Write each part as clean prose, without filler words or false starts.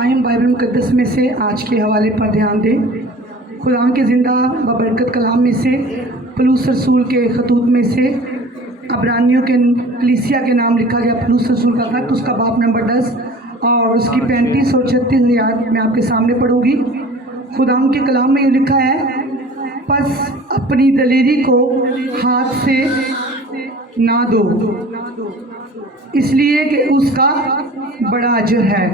आइए हम बाइबल मुकद्दस में से आज के हवाले पर ध्यान दें। खुदा के ज़िंदा बबरकत कलाम में से, पौलुस रसूल के खतूत में से, अब्रानियों के कलीसिया के नाम लिखा गया पौलुस रसूल का खत, उसका बाब नंबर 10 और उसकी 35 और 36 आयत मैं आपके सामने पढ़ूंगी। खुदा के कलाम में ये लिखा है, बस अपनी दलेरी को हाथ से ना दो, इसलिए कि उसका बड़ा अजर है,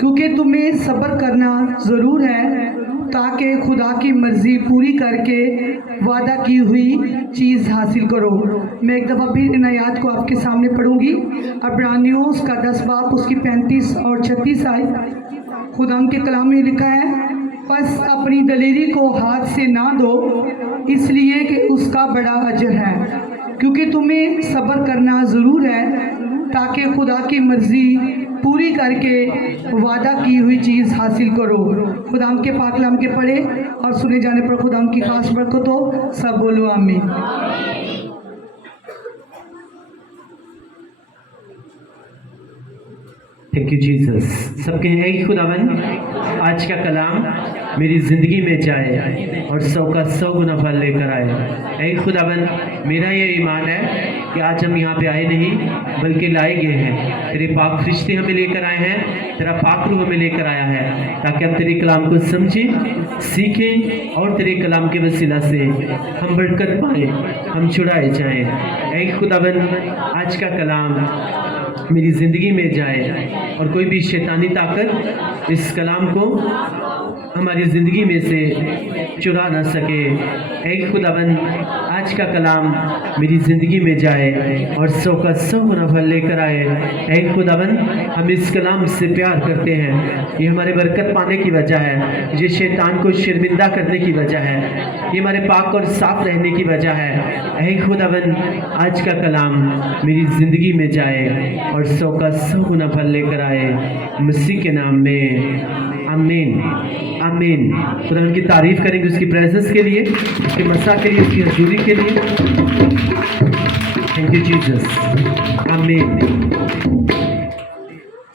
क्योंकि तुम्हें सब्र करना ज़रूर है ताकि खुदा की मर्ज़ी पूरी करके वादा की हुई चीज़ हासिल करो। मैं एक दफ़ा फिर इन आयत को आपके सामने पढ़ूंगी। अब्रानियों उसका 10 बाब उसकी 35 और 36 आयत। खुदा के कलाम में लिखा है, बस अपनी दलेरी को हाथ से ना दो, इसलिए कि उसका बड़ा अजर है, क्योंकि तुम्हें सब्र करना ज़रूर है ताकि खुदा की मर्ज़ी पूरी करके वादा की हुई चीज़ हासिल करो। खुदा के पाक कलाम के पढ़े और सुने जाने पर खुदा की खास बरकत हो। सब बोलो आमीन। Thank you Jesus. सबके हैं कि खुदावन आज का कलाम मेरी ज़िंदगी में जाए और 100 का 100 गुना फल लेकर आए। ऐ खुदावन, मेरा ये ईमान है कि आज हम यहाँ पे आए नहीं बल्कि लाए गए हैं। तेरे पाक फरिश्ते हमें लेकर आए हैं, तेरा पाक रूह हमें लेकर आया है ताकि हम तेरे कलाम को समझें, सीखें और तेरे कलाम के वसीला से हम बरकत पाएँ, हम छुड़ाए जाएँ। ऐ खुदावन, आज का कलाम मेरी ज़िंदगी में जाए और कोई भी शैतानी ताकत इस कलाम को हमारी ज़िंदगी में से चुरा ना सके। ऐ खुदावन, आज का कलाम मेरी ज़िंदगी में जाए और 100 का 100 गुना फल लेकर आए। ऐ खुदावन, हम इस कलाम से प्यार करते हैं, ये हमारे बरकत पाने की वजह है, ये शैतान को शर्मिंदा करने की वजह है, ये हमारे पाक और साफ रहने की वजह है। ऐ खुदावन, आज का कलाम मेरी ज़िंदगी में जाए और 100 का 100 गुना फल लेकर आए, मसीह के नाम में आमीन आमीन। खुदा की तारीफ करेंगे उसकी प्रेजेंस के लिए, उसके मसा के लिए, उसकी हजूरी के लिए। थैंक यू जीसस, आमीन।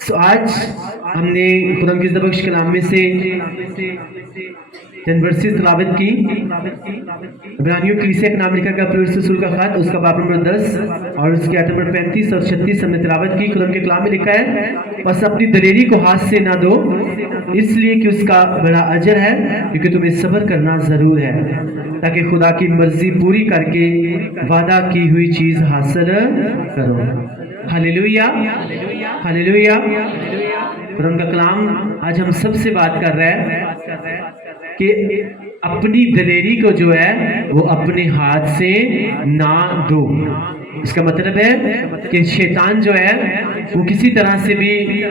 सो आज हमने खुदा की ज़बक्श कलाम में से 10 वर्सेस तिलावत की। इब्रानियों कलीसिया का नाम लिखा गया पौलुस रसूल का खत, उसका बाब नंबर 10 और उसकी आयत नंबर 35 और 36 हमने तिलावत की। खुदा के कलाम में लिखा है, बस अपनी दलेरी को हाथ से ना दो, इसलिए कि उसका बड़ा अजर है, क्योंकि तुम्हें सब्र करना ज़रूर है ताकि खुदा की मर्ज़ी पूरी करके वादा की हुई चीज़ हासिल करो। Hallelujah hallelujah. खुदा का कलाम आज हम सबसे बात कर रहा है कि अपनी दलेरी को जो है वो अपने हाथ से ना दो। इसका मतलब है कि शैतान जो है वो किसी तरह से भी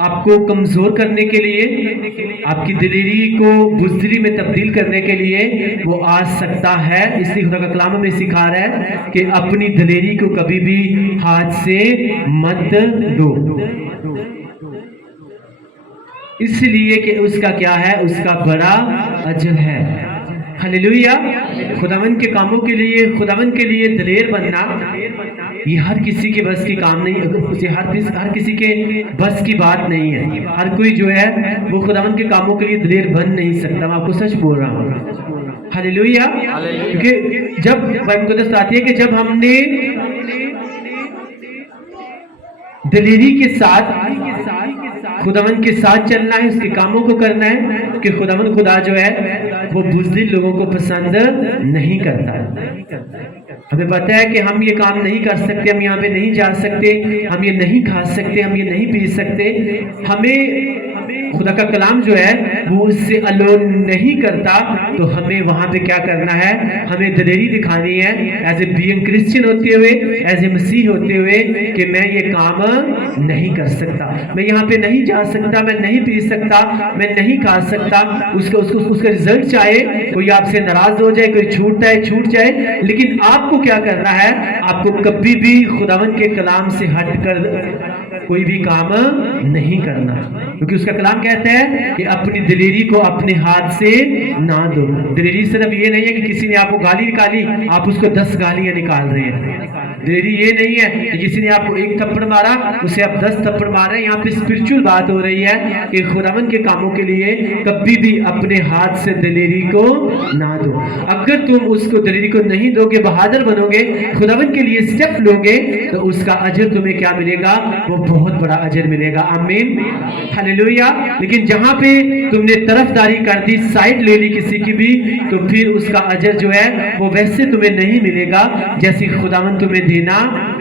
आपको कमज़ोर करने के लिए, आपकी दलेरी को बुज़दिली में तब्दील करने के लिए वो आ सकता है। इसलिए खुदा का कलाम हमें सिखा रहा है कि अपनी दलेरी को कभी भी हाथ से मत दो, इसलिए कि उसका क्या है, उसका बड़ा अजर है। हालेलुया। खुदावन के कामों के लिए, खुदावन के लिए दलेर बनना ये हर किसी के बस की काम नहीं, हर किसी के बस की बात नहीं है। हर कोई जो है वो खुदावन के कामों के लिए दलेर बन नहीं सकता। मैं आपको सच बोल रहा हूँ। हालेलुया। क्योंकि जब बाइबल मुकद्दस आती है कि जब हमने दलेरी के साथ खुदावन के साथ चलना है, उसके कामों को करना है, कि खुदावन खुदा जो है वो बुज़दिल लोगों को पसंद नहीं करता है। हमें पता है कि हम ये काम नहीं कर सकते, हम यहाँ पे नहीं जा सकते, हम ये नहीं खा सकते, हम ये नहीं पी सकते। हमें खुदा का कलाम जो है वो उससे अलोन नहीं करता। तो हमें वहाँ पे क्या करना है, हमें दलेरी दिखानी है एज ए बीइंग क्रिश्चियन होते हुए, एज ए मसीह होते हुए, कि मैं ये काम नहीं कर सकता, मैं यहाँ पे नहीं जा सकता, मैं नहीं पी सकता, मैं नहीं खा सकता। उसका रिजल्ट चाहे कोई आपसे नाराज हो जाए, कोई छूट जाए, लेकिन आपको क्या करना है, आपको कभी भी खुदावन के कलाम से हटकर कोई भी काम नहीं करना। کیونکہ اس کا کلام کہتا ہے کہ اپنی دلیری کو اپنے ہاتھ سے نہ دو. دلیری صرف یہ نہیں ہے کہ کسی نے آپ کو گالی نکالی آپ اس کو 10 گالیاں نکال رہے ہیں. دلیری یہ نہیں ہے کہ کسی نے آپ کو 1 تھپڑ مارا اسے آپ 10 تھپڑ مار رہے ہیں. یہاں پہ اسپرچول بات ہو رہی ہے کہ خداوند کے کاموں کے لیے کبھی بھی اپنے ہاتھ سے دلیری کو نہ دو. اگر تم اس کو دلیری کو نہیں دو گے, بہادر بنو گے, خداوند کے لیے اسٹیپ لو گے, تو اس کا اجر تمہیں کیا ملے گا؟ وہ بہت بڑا اجر ملے گا. آمین, ہلیلویا. لیکن جہاں پہ تم نے طرفداری کر دی, سائڈ لے لی کسی کی بھی, تو پھر اس کا اجر جو ہے وہ ویسے تمہیں نہیں ملے گا جیسے خداوند تمہیں دینا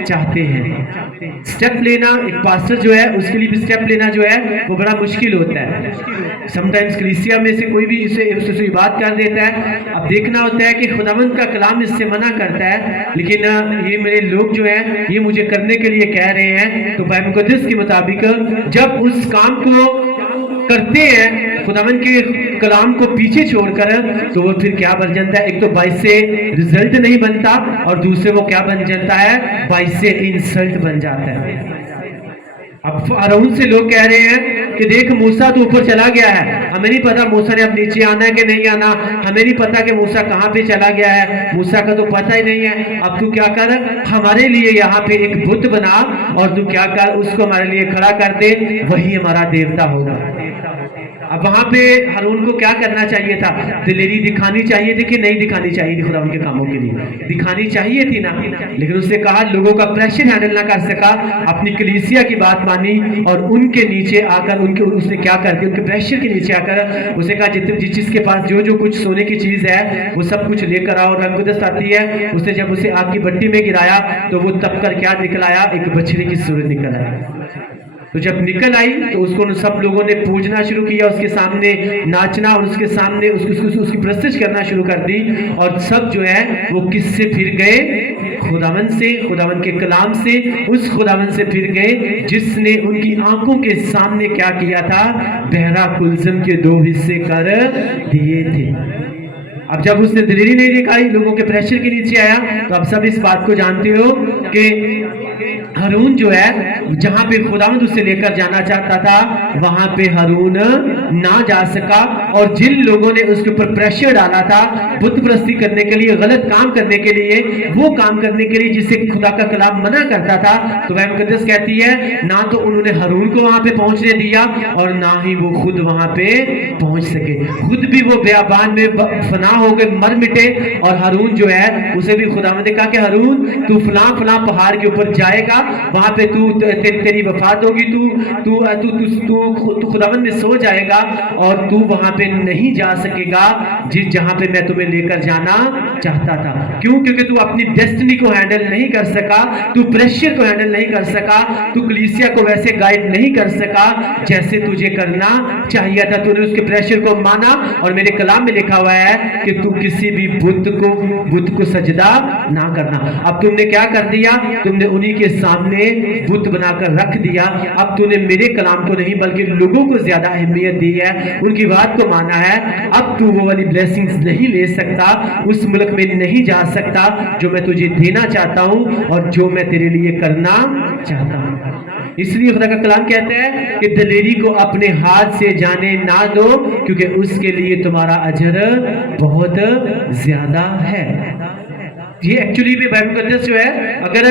چاہتے ہیں. سٹیپ لینا, ایک پاسٹر جو ہے اس کے لیے بھی سٹیپ لینا جو ہے وہ بڑا مشکل ہوتا ہے. سم ٹائمز کلیسیا میں سے کوئی بھی اسے بات کر دیتا ہے. اب دیکھنا ہوتا ہے کہ خداوند کا کلام اس سے منع کرتا ہے, لیکن یہ میرے لوگ جو ہیں یہ مجھے کرنے کے لیے کہہ رہے ہیں. تو بائبل مقدس کے مطابق جب اس کام کو کرتے ہیں خداوند کے کلام کو پیچھے چھوڑ کر, تو وہ پھر کیا بن جاتا ہے؟ ایک تو باعث رزلٹ نہیں بنتا, اور دوسرے وہ کیا بن جاتا ہے؟ باعث انسلٹ بن جاتا ہے. اب ہارون سے لوگ کہہ رہے ہیں کہ دیکھ موسیٰ تو اوپر چلا گیا ہے, ہمیں نہیں پتا موسیٰ نے اب نیچے آنا ہے کہ نہیں آنا, ہمیں نہیں پتا کہ موسیٰ کہاں پہ چلا گیا ہے, موسیٰ کا تو پتہ ہی نہیں ہے. اب تو کیا کر, ہمارے لیے یہاں پہ ایک بت بنا اور تو کیا کر, اس کو ہمارے لیے کھڑا کر دے, وہی ہمارا دیوتا ہوگا. اب وہاں پہ ہارون کو کیا کرنا چاہیے تھا؟ دلیری دکھانی چاہیے تھی کہ نہیں دکھانی چاہیے تھی؟ خدا ان کے کاموں کے لیے دکھانی چاہیے تھی نا, لیکن اس نے کہا لوگوں کا پریشر ہینڈل نہ کر سکا, اپنی کلیسیا کی بات مانی اور ان کے نیچے آ کر اس نے کیا کر دیا, ان کے پریشر کے نیچے آ کر اسے کہا جس چیز کے پاس جو کچھ سونے کی چیز ہے وہ سب کچھ لے کر آؤ. اور مقدس آتی ہے اس نے جب اسے آگ کی بٹی میں گرایا تو وہ تب کر کیا نکل آیا؟ ایک بچڑے کی صورت نکل آیا. تو جب نکل آئی تو اس کو سب لوگوں نے پوجنا شروع کیا, اس کے سامنے ناچنا اور اس کے سامنے اس کی پرستش کرنا شروع کر دی. اور سب جو ہے وہ کس سے پھر گئے؟ خداوند سے, خداوند کے کلام سے, اس خداوند سے پھر گئے جس نے ان کی آنکھوں کے سامنے کیا کیا تھا؟ بحیرہ کلزم کے 2 حصے کر دیے تھے. اب جب اس نے دلیری نہیں دکھائی, لوگوں کے پریشر کے نیچے آیا, تو اب سب اس بات کو جانتے ہو کہ ہارون جو ہے جہاں پہ خداوند اسے لے کر جانا چاہتا تھا وہاں پہ ہارون نہ جا سکا. اور جن لوگوں نے اس کے اوپر پریشر ڈالا تھا بت پرستی کرنے کے لیے, غلط کام کرنے کے لیے, وہ کام کرنے کے لیے جسے خدا کا کلام منع کرتا تھا, تو وہ مقدس کہتی ہے نہ تو انہوں نے ہارون کو وہاں پہ پہنچنے دیا اور نہ ہی وہ خود وہاں پہ پہنچ سکے. خود بھی وہ بیابان میں فنا ہو گئے, مر مٹے. اور ہارون جو ہے اسے بھی خداوند نے کہا کہ ہارون تو فلاں فلاں پہاڑ کے اوپر جائے گا, وہاں پہ تیری وفات ہوگی, تو خداوند میں سو جائے گا اور تو وہاں پہ نہیں جا سکے گا جہاں پہ میں تمہیں لے کر جانا چاہتا تھا. کیوں؟ کیونکہ تو اپنی ڈیسٹنی کو ہینڈل نہیں کر سکا, تو پریشر کو ہینڈل نہیں کر سکا, تو کلیسیا کو ویسے گائیڈ نہیں کر سکا جیسے تجھے کرنا چاہیے تھا. تو نے اس کے پریشر کو مانا, اور میرے کلام میں لکھا ہوا ہے کہ تو کسی بھی بت کو سجدہ نہ کرنا. اب تم نے کیا کر دیا؟ تم نے انہی کے سامنے بت بنا کر رکھ دیا. اب تو نے میرے کلام کو نہیں بلکہ لوگوں کو زیادہ اہمیت دی ہے, ان کی بات کو مانا ہے. اب تو وہ والی بلیسنگز نہیں لے سکتا, اس ملک میں نہیں جا سکتا جو میں تجھے دینا چاہتا ہوں اور جو میں تیرے لیے کرنا چاہتا ہوں. اس لیے خدا کا کلام کہتا ہے کہ دلیری کو اپنے ہاتھ سے جانے نہ دو, کیونکہ اس کے لیے تمہارا اجر بہت زیادہ ہے. یہ ایکچولی بھی بائبل مقدس جو ہے اگر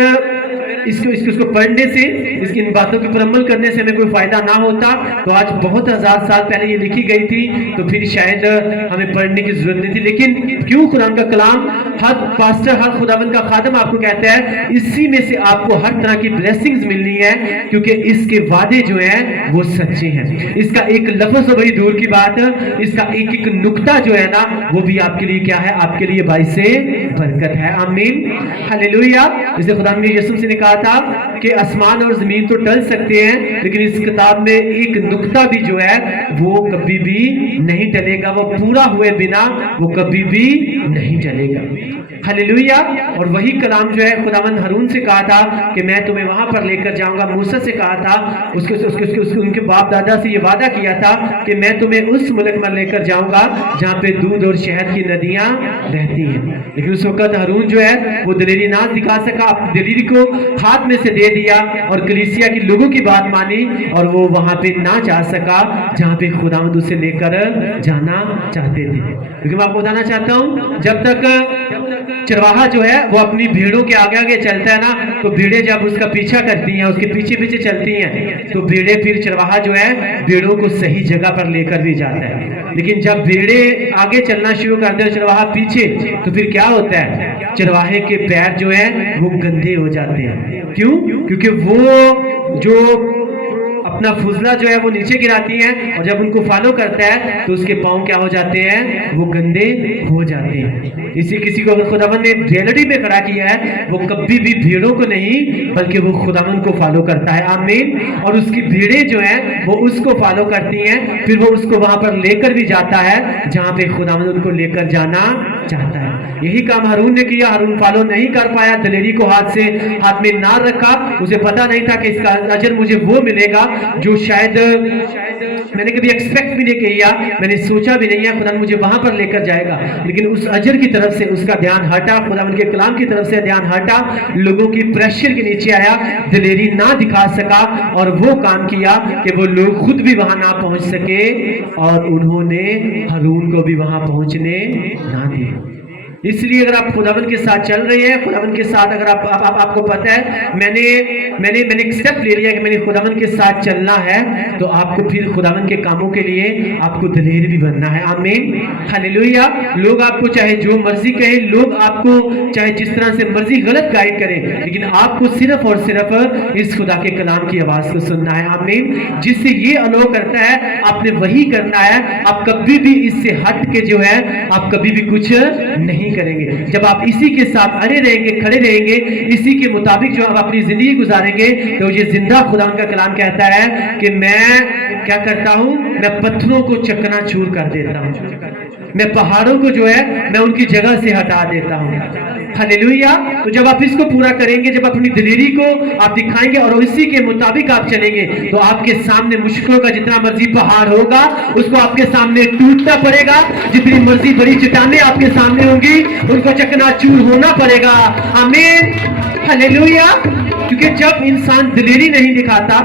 اس کو پڑھنے سے, اس کی ان باتوں کے اوپر عمل کرنے سے ہمیں کوئی فائدہ نہ ہوتا تو آج بہت ہزار سال پہلے یہ لکھی گئی تھی, تو پھر شاید ہمیں پڑھنے کی ضرورت نہیں تھی. لیکن کیوں قرآن کا کلام ہر پاسٹر, ہر خداوند کا خادم آپ کو کہتا ہے اسی میں سے آپ کو ہر طرح کی بلیسنگز ملنی ہے, کیونکہ اس کے وعدے جو ہیں وہ سچے ہیں. اس کا ایک لفظ بڑی دور کی بات, اس کا ایک نقطہ جو ہے نا وہ بھی آپ کے لیے کیا ہے؟ آپ کے لیے باعث برکت ہے. آمین, ہلیلویا. جسے خدا نے یسوع سے نے کہا تھا کہ آسمان اور زمین تو ٹل سکتے ہیں لیکن اس کتاب میں ایک نقطہ بھی جو ہے وہ کبھی بھی نہیں ٹلے گا, وہ پورا ہوئے بنا وہ کبھی بھی نہیں ٹلے گا. हालेलुया। और वही कलाम जो है खुदावंद हारून से कहा था कि मैं तुम्हें वहां पर लेकर जाऊंगा। मूसा से कहा था, उनके बाप दादा से ये वादा किया था कि मैं तुम्हें उस मुल्क में लेकर जाऊंगा जहां पे दूध और शहद की नदियां रहती हैं। लेकिन उस वक्त हारून जो है वो दलेरी ना दिखा सका, अपनी दलेरी को हाथ में से दे दिया और कलीसिया के लोगों की बात मानी और वो वहां पे ना जा सका जहां पे खुदावंद उसे लेकर जाना चाहते थे। क्योंकि मैं आपको बताना चाहता हूं, जब तक चरवाहा जो है वो अपनी भेड़ों के आगे आगे चलता है ना, तो भेड़ें जब उसका पीछा करती हैं, उसके पीछे पीछे चलती हैं, तो भेड़ें फिर चरवाहा जो है भेड़ों को सही जगह पर लेकर भी जाता है। लेकिन जब भेड़ें आगे चलना शुरू करते हैं, चरवाहा पीछे, तो फिर क्या होता है, चरवाहे के पैर जो है वो गंदे हो जाते हैं। क्यों? क्योंकि वो जो अपना फुजला जो है वो नीचे गिराती हैं और जब उनको फॉलो करता है तो उसके पांव क्या हो जाते हैं, वो गंदे हो जाते हैं। इसी किसी को अगर खुदावंद ने रियलिटी में खड़ा किया है, वो कभी भी भेड़ों को नहीं बल्कि वो खुदावंद को फॉलो करता है। आमीन। और उसकी भेड़ें जो हैं वो उसको फॉलो करती हैं, फिर वो उसको वहां पर लेकर भी जाता है जहां पे खुदावंद उनको लेकर जाना चाहता है। यही काम हारून ने किया। हारून फॉलो नहीं कर पाया, दलेरी को हाथ में ना रखा। उसे पता नहीं था कि इसका अजर मुझे वो मिलेगा जो शायद मैंने कभी एक्सपेक्ट भी नहीं किया, मैंने सोचा भी नहीं है खुदा मुझे वहां पर लेकर जाएगा। लेकिन उस अजर की तरफ से उसका ध्यान हटा, खुदा के कलाम की तरफ से ध्यान हटा, लोगों की प्रेशर के नीचे आया, दलेरी ना दिखा सका और वो काम किया कि वो लोग खुद भी वहां ना पहुंच सके और उन्होंने हारून को भी वहां पहुंचने ना दिया। इसलिए अगर आप खुदावंद के साथ चल रहे हैं, खुदावंद के साथ अगर आपको पता है मैंने एक स्टेप ले लिया कि मैंने खुदावंद के साथ चलना है, तो आपको फिर खुदावंद के कामों के लिए आपको दलेर भी बनना है। आमीन। हालेलुया। लोग आपको चाहे जो मर्जी कहें, लोग आपको चाहे जिस तरह से मर्जी गलत गाइड करें, लेकिन आपको सिर्फ और सिर्फ इस खुदा के कलाम की आवाज को सुनना है। आमीन। जिससे ये अलाउ करता है, आपने वही करना है। आप कभी भी इससे हट के जो है आप कभी भी कुछ नहीं करेंगे। जब आप इसी के साथ अड़े रहेंगे, खड़े रहेंगे, इसी के मुताबिक जो आप अपनी जिंदगी गुजारेंगे, तो ये जिंदा खुदा का कलाम कहता है कि मैं क्या करता हूं, मैं पत्थरों को चकनाचूर कर देता हूं, मैं पहाड़ों को जो है मैं उनकी जगह से हटा देता हूं। हालेलुया। तो जब आप इसको पूरा करेंगे, जब अपनी दलेरी को आप दिखाएंगे और इसी के मुताबिक आप चलेंगे, तो आपके सामने मुश्किलों का जितना मर्जी पहाड़ होगा उसको आपके सामने टूटना पड़ेगा। जितनी मर्जी बड़ी चट्टानें आपके सामने होंगी उनको चकनाचूर होना पड़ेगा। आमीन। हालेलुया। क्योंकि जब इंसान दलेरी नहीं दिखाता,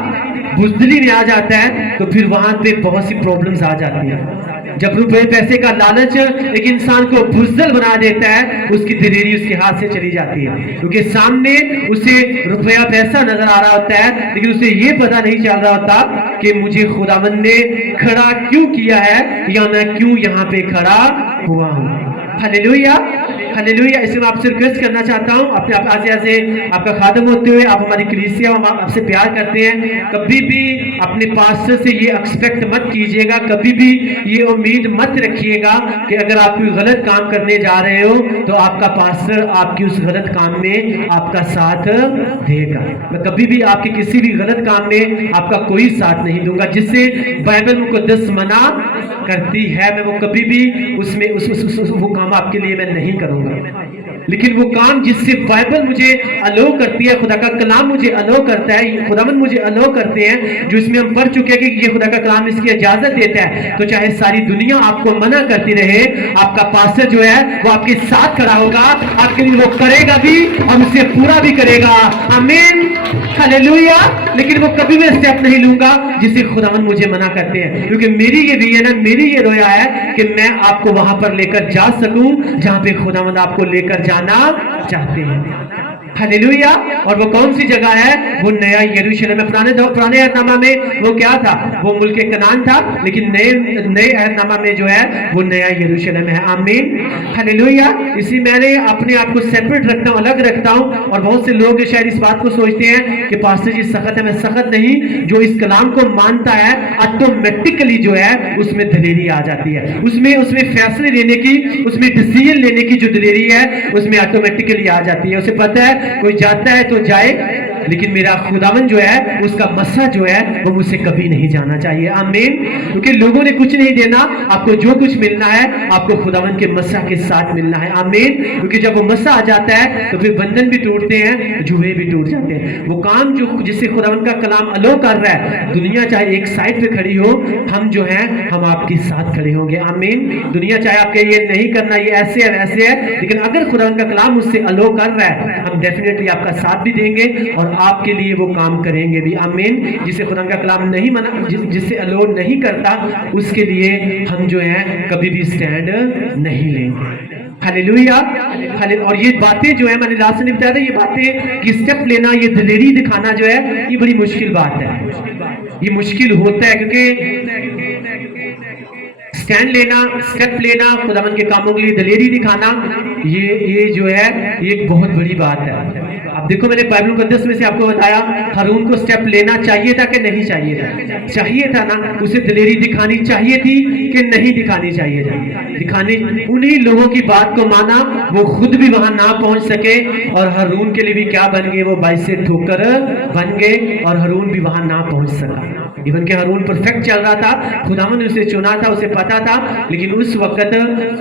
बुज़दिली में आ जाता है, तो फिर वहां पे बहुत सी प्रॉब्लम्स आ जाती हैं। जब रुपए पैसे का लालच एक इंसान को बुज़दिल बना देता है, उसकी दलेरी उसके हाथ से चली जाती है, क्योंकि सामने उसे रुपया पैसा नजर आ रहा होता है, लेकिन उसे ये पता नहीं चल रहा होता कि मुझे खुदावंद ने खड़ा क्यों किया है या मैं क्यों यहाँ पे खड़ा हुआ हूँ। हालेलुया। हालेलुया। इसलिए मैं आपसे रिक्वेस्ट करना चाहता हूं, अपने आप ऐसे आपका खादम होते हुए आप हमारी कलीसिया, हम आपसे प्यार करते हैं, कभी भी अपने पास्टर से ये एक्सपेक्ट मत कीजिएगा, कभी भी ये उम्मीद मत रखिएगा कि अगर आप कोई गलत काम करने जा रहे हो तो आपका पास्टर आपकी उस गलत काम में आपका साथ देगा। मैं कभी भी आपके किसी भी गलत काम में आपका कोई साथ नहीं दूंगा। जिससे बाइबल मुकद्दस मना करती है, मैं वो कभी भी उसमें वो काम आपके लिए मैं नहीं करूंगा। लेकिन वो काम जिससे बाइबल मुझे अलो करती है, खुदा का कलाम मुझे अलो करता है, खुदावंद मुझे अलो करते हैं, जो इसमें हम पढ़ चुके हैं कि ये खुदा का कलाम इसकी इजाजत देता है, तो चाहे सारी दुनिया आपको मना करती रहे, आपका पास्टर जो है वो आपके साथ खड़ा होगा, आपके लिए वो करेगा भी और उसे पूरा भी करेगा। आमीन। हालेलुया। लेकिन वो कभी भी स्टेप नहीं लूंगा जिसे खुदावंद मुझे मना करते हैं, क्योंकि मेरी ये विजन है, मेरी ये रोया है कि मैं आपको वहां पर लेकर जा सकूं जहां पे खुदावंद आपको लेकर जाना चाहते हैं। हालेलुया। और वो कौन सी जगह है? वो नया यरूशलेम है। पुराने अहदनामा में वो क्या था? वो मुल्क कनान था, लेकिन नए अहदनामा में जो है वो नया यरूशलेम है। आमीन। हालेलुया। इसी मैंने अपने आप को सेपरेट रखता हूँ, अलग रखता हूँ। और बहुत से लोग शायद इस बात को सोचते हैं कि पास्टर जी सख्त है। मैं सख्त नहीं, जो इस कलाम को मानता है ऑटोमेटिकली जो है उसमें दलेरी आ जाती है, उसमें फैसले लेने की, उसमें डिसीजन लेने की जो दलेरी है उसमें ऑटोमेटिकली आ जाती है। उसे पता है कोई जाता है तो जाए, لیکن میرا خداوند جو ہے اس کا مسا جو ہے وہ مجھ سے کبھی نہیں جانا چاہیے. آمین. کیونکہ لوگوں نے کچھ نہیں دینا, آپ کو جو کچھ ملنا ہے آپ کو خداوند کے مسا کے ساتھ ملنا ہے. آمین. کیونکہ جب وہ مسا آ جاتا ہے تو پھر بندھن بھی ٹوٹتے ہیں, جوئے بھی ٹوٹ جاتے ہیں. وہ کام جو جس سے خداوند کا کلام الو کر رہا ہے, دنیا چاہے ایک سائڈ پہ کھڑی ہو, ہم جو ہیں ہم آپ کے ساتھ کھڑے ہوں گے. آمین. دنیا چاہے آپ کے یہ نہیں کرنا, یہ ایسے ہے ویسے ہے, لیکن اگر خداوند کا کلام اس سے الو کر رہا ہے, ہم ڈیفینیٹلی آپ کا ساتھ بھی دیں گے اور آپ کے لیے وہ کام کریں گے بھی. آمین. جسے خداوند کا کلام نہیں منع, جس سے الو نہیں کرتا, اس کے لیے ہم جو ہیں کبھی بھی سٹینڈ نہیں لیں گے. ہاللیلویا. اور یہ باتیں جو ہے, میں نے لاسٹ میں بتایا تھا, یہ باتیں کہ سٹیپ لینا, یہ دلیری دکھانا جو ہے, یہ بڑی مشکل بات ہے. یہ مشکل ہوتا ہے کیونکہ سٹینڈ لینا, سٹیپ لینا, خداوند کے کاموں کے لیے دلیری دکھانا, یہ جو ہے یہ ایک بہت بڑی بات ہے. اب دیکھو, میں نے بائبل مقدس میں سے آپ کو بتایا, ہارون کو سٹیپ لینا چاہیے تھا کہ نہیں چاہیے تھا؟ چاہیے تھا نا. اسے دلیری دکھانی چاہیے تھی کہ نہیں دکھانی چاہیے تھا؟ دکھانی. انہی لوگوں کی بات کو مانا, وہ خود بھی وہاں نہ پہنچ سکے, اور ہارون کے لیے بھی کیا بن گئے, وہ باعث ٹھوکر بن گئے, اور ہارون بھی وہاں نہ پہنچ سکا. ایون کہ ہارون پرفیکٹ چل رہا تھا, خداوند نے اسے چنا تھا, اسے پتا تھا, لیکن اس وقت